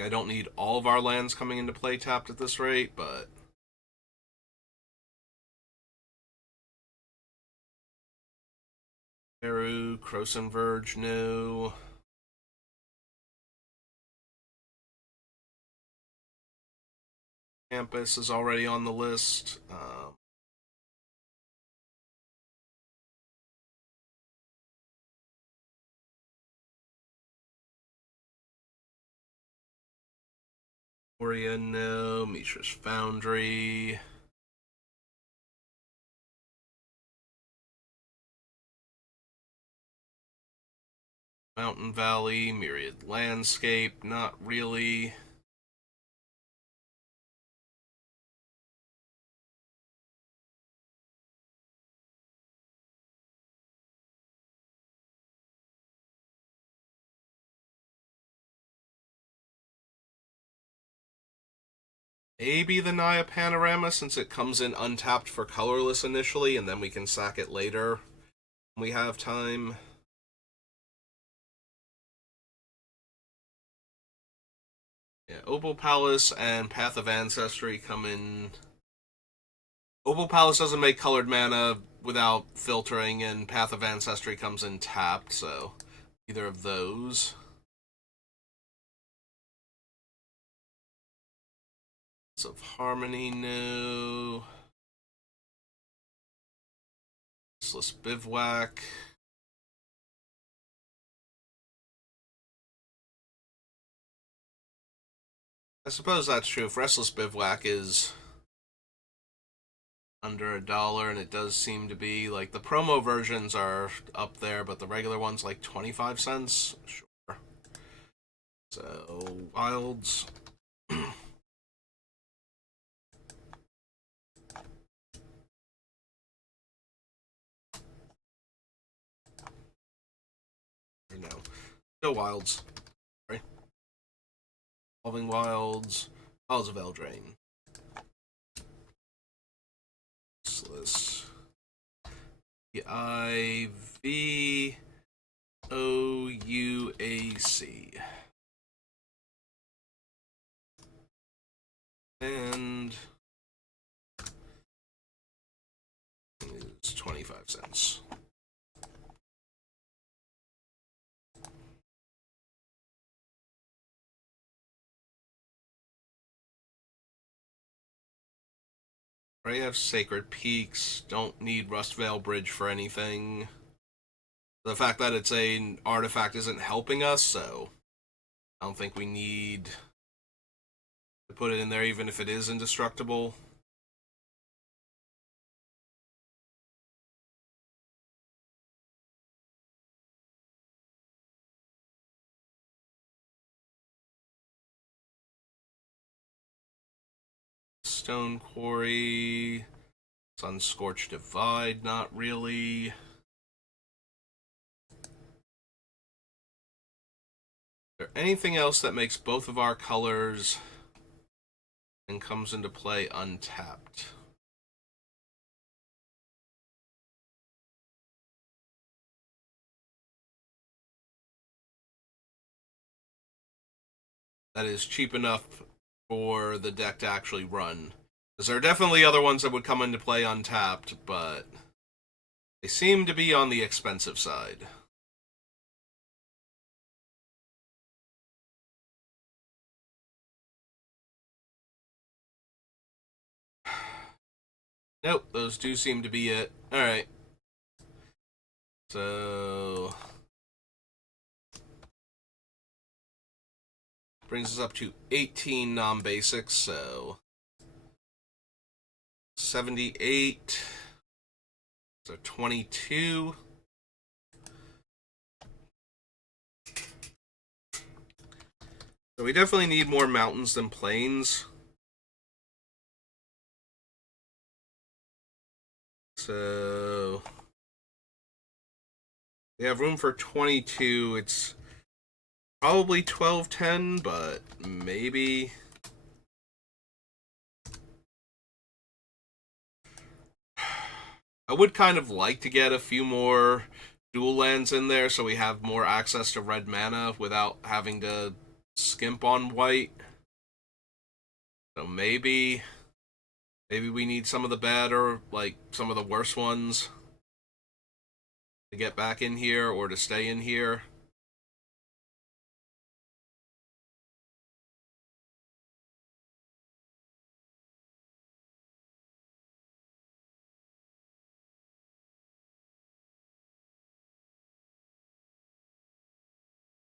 I don't need all of our lands coming into play tapped at this rate, but. Peru, Croson Verge, no. Campus is already on the list. Moria, no. Mishra's Foundry. Mountain Valley, Myriad Landscape, not really. Maybe the Naya Panorama, since it comes in untapped for colorless initially, and then we can sack it later when we have time. Yeah, Opal Palace and Path of Ancestry come in. Opal Palace doesn't make colored mana without filtering, and Path of Ancestry comes in tapped, so either of those. Of Harmony, no. Restless Bivouac. I suppose that's true. If Restless Bivouac is under $1, and it does seem to be, like, the promo versions are up there, but the regular one's like 25 cents. Sure. So, Wilds. No. No Wilds. Sorry. Evolving Wilds. Wilds of Eldraine. Useless. IVOUAC. And it's 25 cents. I have Sacred Peaks. Don't need Rustvale Bridge for anything. The fact that it's an artifact isn't helping us, so I don't think we need to put it in there even if it is indestructible. Stone Quarry, Sunscorched Divide, not really. Is there anything else that makes both of our colors and comes into play untapped? That is cheap enough for the deck to actually run. Because there are definitely other ones that would come into play untapped, but they seem to be on the expensive side. Nope, those do seem to be it. Alright. So brings us up to 18 non-basics, so 78. So 22. So we definitely need more mountains than plains. So we have room for 22. It's probably 1210, but maybe. I would kind of like to get a few more dual lands in there so we have more access to red mana without having to skimp on white. So maybe we need some of the better, like some of the worse ones to get back in here or to stay in here.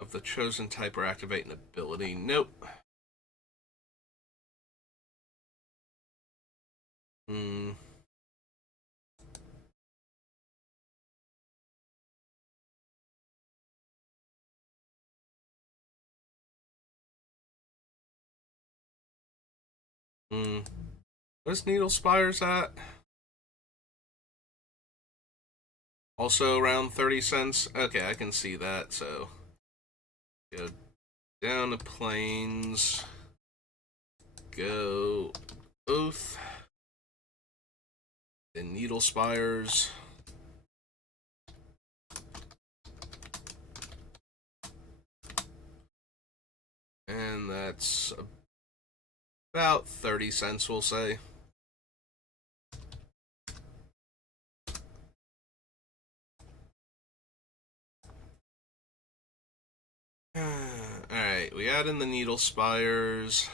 Of the chosen type or activate an ability. Nope. Hmm. Hmm. Where's Needle Spires at? Also around 30 cents. Okay, I can see that, so go down to plains. Go Oath. Then Needle Spires. And that's about 30 cents, we'll say. Alright, we add in the Needle Spires.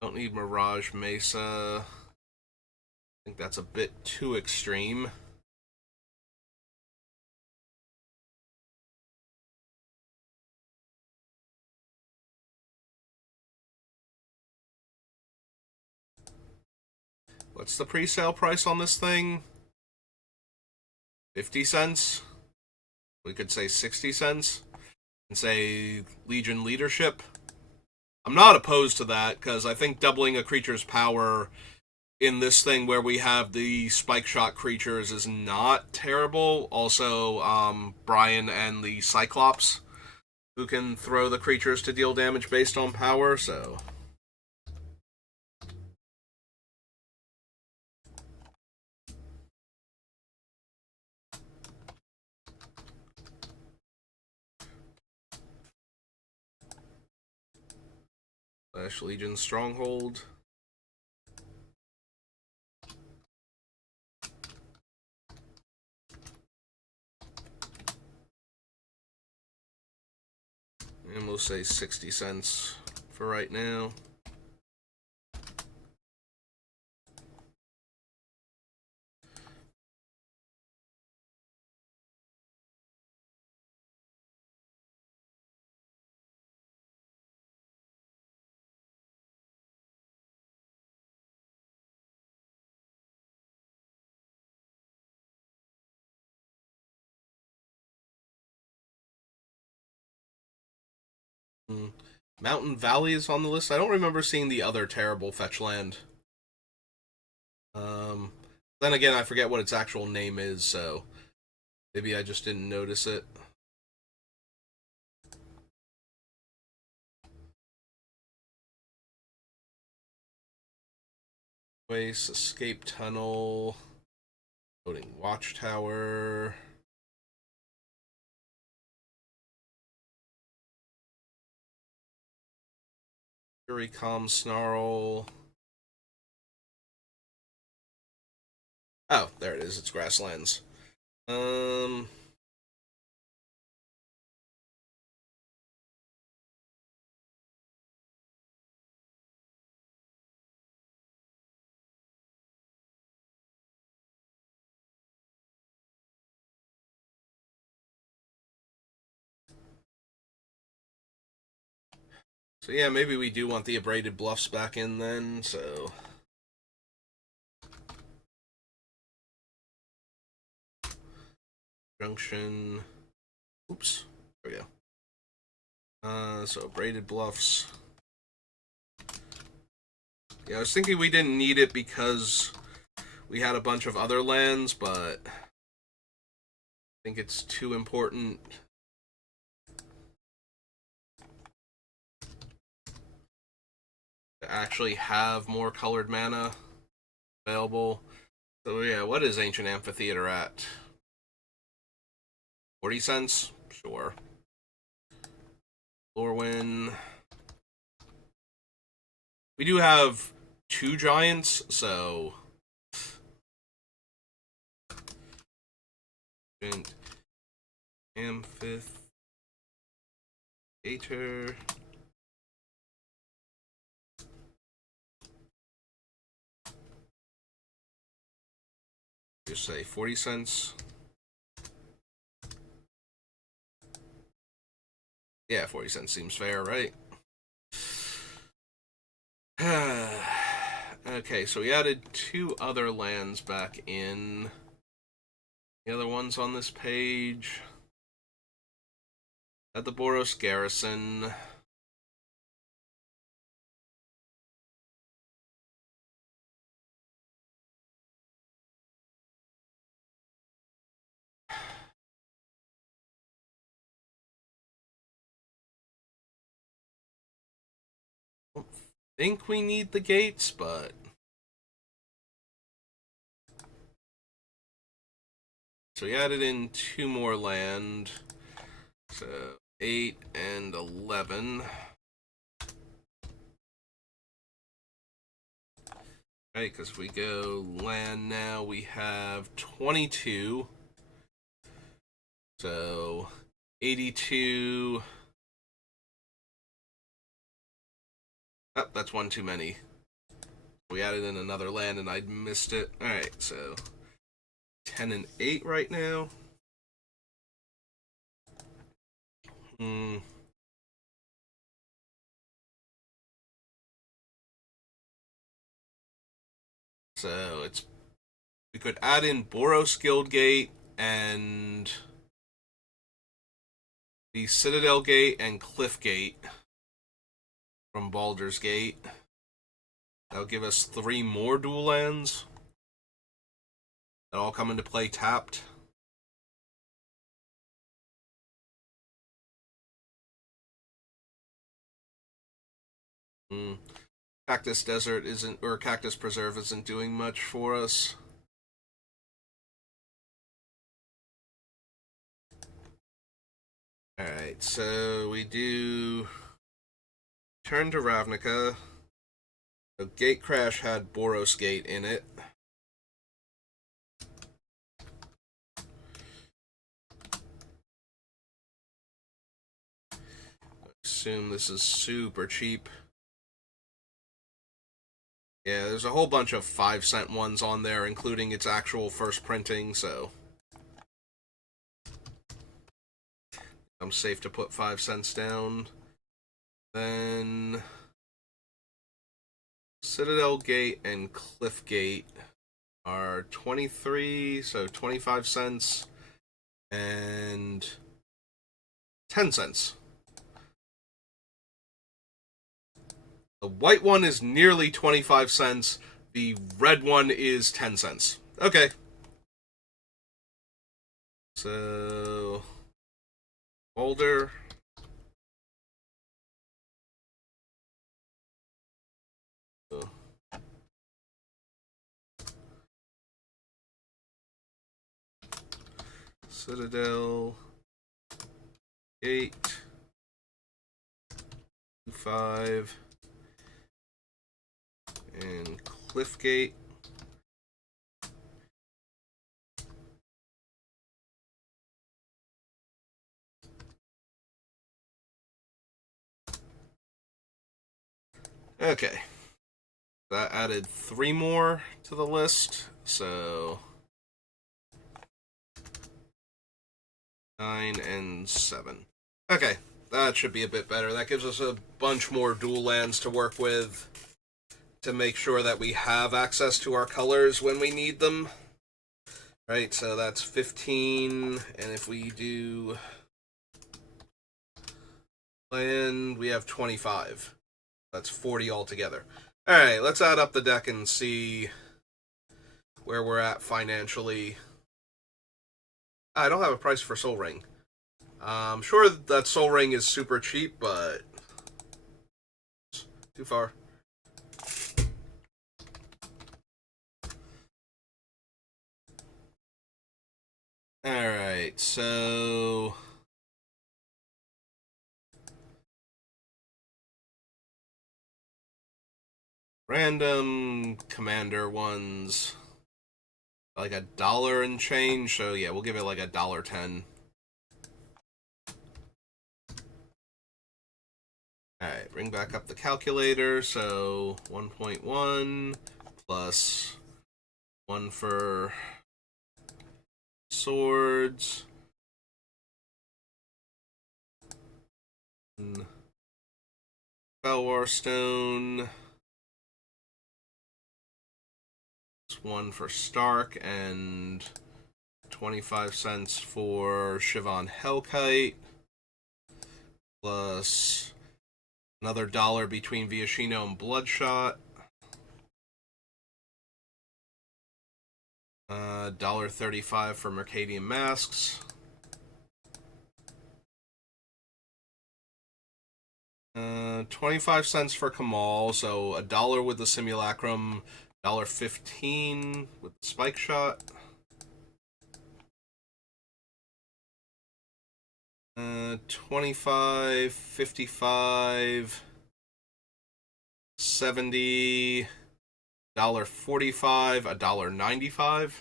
Don't need Mirage Mesa. I think that's a bit too extreme. What's the pre-sale price on this thing? 50 cents? We could say 60 cents and say Legion Leadership. I'm not opposed to that because I think doubling a creature's power in this thing where we have the spike shot creatures is not terrible. Also, Brian and the Cyclops, who can throw the creatures to deal damage based on power, so. Flash Legion Stronghold. And we'll say 60 cents for right now. Mountain Valley is on the list. I don't remember seeing the other terrible fetch land. Then again, I forget what its actual name is, so maybe I just didn't notice it. Waste, escape tunnel, loading watchtower. Fury Calm Snarl. Oh, there it is. It's grasslands. Um. So yeah, maybe we do want the abraded bluffs back in then. So junction. Oops. There we go. So abraded bluffs. Yeah, I was thinking we didn't need it because we had a bunch of other lands, but I think it's too important. To actually have more colored mana available. So yeah, what is Ancient Amphitheater at? 40 cents? Sure. Lorwyn. We do have 2 giants, so Amphitheater. Just say 40 cents. Yeah, 40 cents seems fair, right? Okay, so we added 2 other lands back in. The other ones on this page. At the Boros Garrison. I don't think we need the gates, but so we added in 2 more land. So 8 and 11. Right, because we go land now, we have 22. So 82. Oh, that's one too many. We added in another land and I missed it. Alright, so 10 and 8 right now. So it's we could add in Boros Guildgate and the Citadel Gate and Cliff Gate from Baldur's Gate. That'll give us 3 more dual lands that all come into play tapped. Cactus Desert isn't, or Cactus Preserve isn't doing much for us. Alright, so we do turn to Ravnica. So Gatecrash had Boros Gate in it. I assume this is super cheap. Yeah, there's a whole bunch of 5-cent ones on there, including its actual first printing, so I'm safe to put 5 cents down. Then Citadel Gate and Cliff Gate are 23, so 25 cents and 10 cents. The white one is nearly 25 cents. The red one is 10 cents. Okay. So, Boulder. Citadel. Gate. 5. And Cliffgate. Okay. That added 3 more to the list. So 9 and 7. Okay. That should be a bit better. That gives us a bunch more dual lands to work with to make sure that we have access to our colors when we need them. Right, so that's 15, and if we do land, we have 25. That's 40 altogether. Alright, let's add up the deck and see where we're at financially. I don't have a price for Soul Ring. I'm sure that Soul Ring is super cheap, but too far. Alright, so random commander ones, like $1 and change. So yeah, we'll give it like $1.10. Alright, bring back up the calculator. So 1.1 plus 1 for swords. Belwar Stone. 1 for Stark and 25 cents for Shivan Hellkite. Plus another $1 between Viashino and Bloodshot. $1.35 for Mercadian Masks. 25 cents for Kamal, so $1 with the Simulacrum, $1.15 with the Spike Shot. 25, 55, 70, $1.45, $1.95.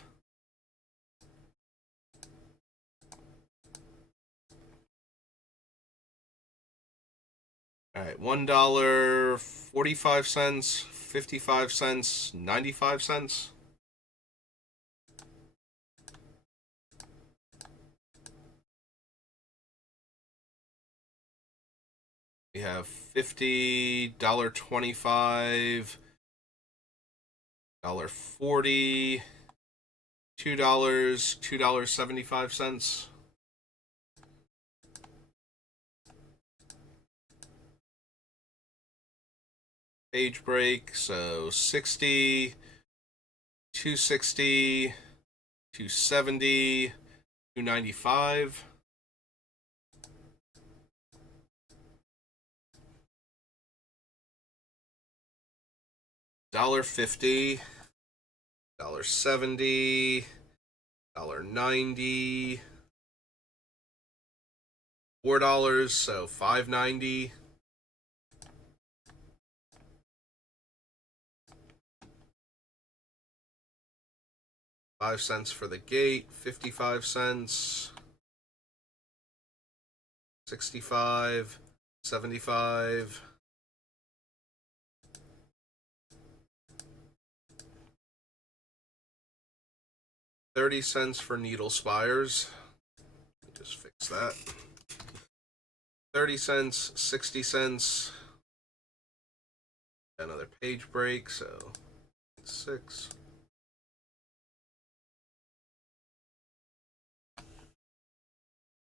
Alright, $1.45, 55 cents, 95 cents. We have $50, $1.25, $1.40, $2, $2.75. Page break, so 60, 260, 270, 295. $1.50, $1.70, $1.90, $4, so $5.90. 5 cents for the gate, 55 cents, 65, 75. $0.30 for needle spires. Just fix that. 30 cents, 60 cents. Another page break, so 6.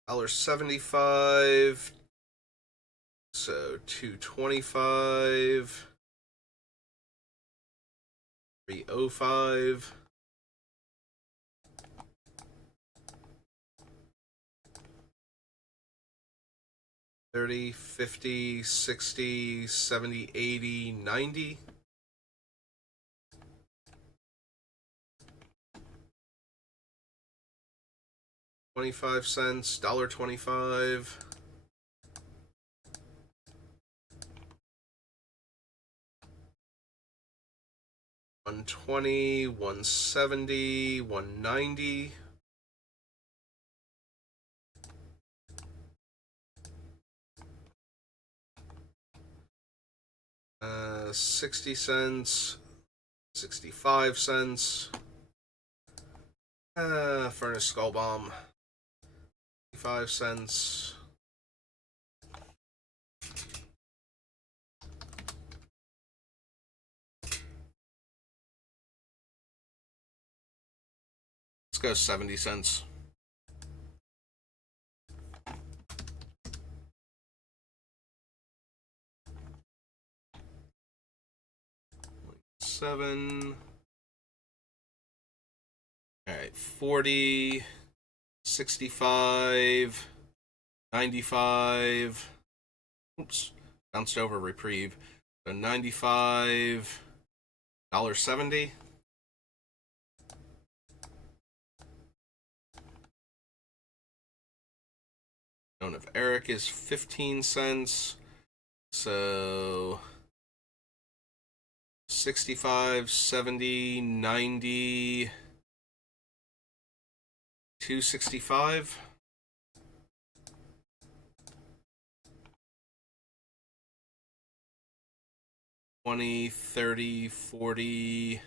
$1.75. So $2.25. 305. 30, 50, 60, 70, 80, 90. 25 cents, $1.25. 120, 170, 190. 60 cents, 65 cents. Furnace Skull Bomb, 5 cents. Let's go 70 cents. Seven. All right, 40, 65, 95. Oops, bounced over reprieve. So 95, $1.70. Known of Eric is 15 cents. So 65, 70, 90, 265. 20, 30, 40,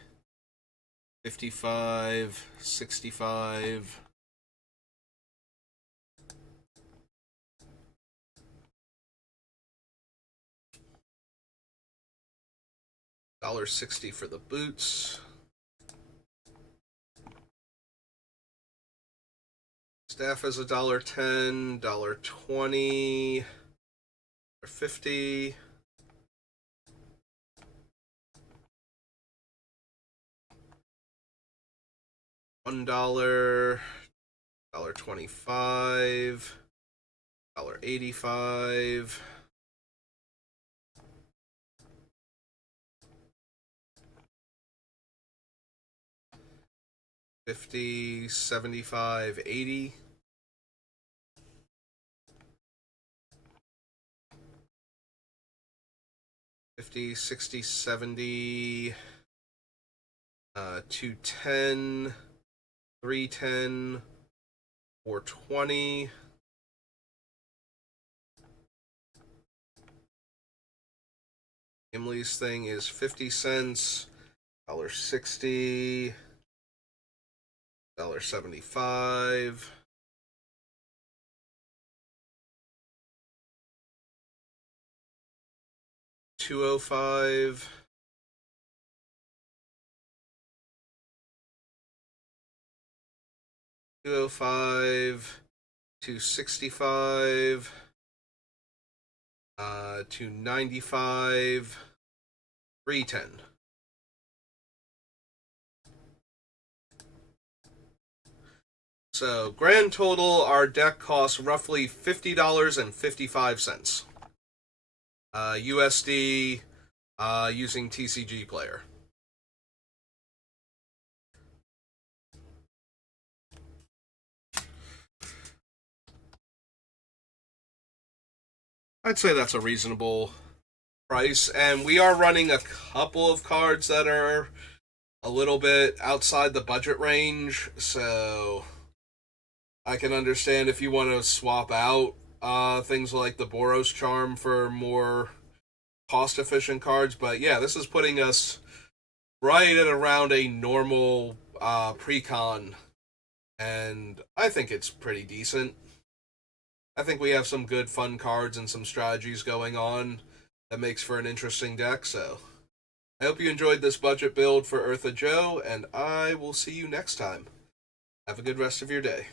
55, 65. $1.60 for the boots. Staff is $1.10, $1.20, $1.50. $1, $1.25, $1.85. $50, $75, $80. $50, $60, $70, $2.10, $3.10, $4.20. Emily's thing is 50 cents, $1.60, $1.75. $2.05. $2.65, $2.95, $3.10. So, grand total, our deck costs roughly $50.55. USD, using TCG Player. I'd say that's a reasonable price, and we are running a couple of cards that are a little bit outside the budget range, so I can understand if you want to swap out things like the Boros Charm for more cost-efficient cards, but yeah, this is putting us right at around a normal pre-con, and I think it's pretty decent. I think we have some good fun cards and some strategies going on that makes for an interesting deck, so I hope you enjoyed this budget build for Ertha Joe, and I will see you next time. Have a good rest of your day.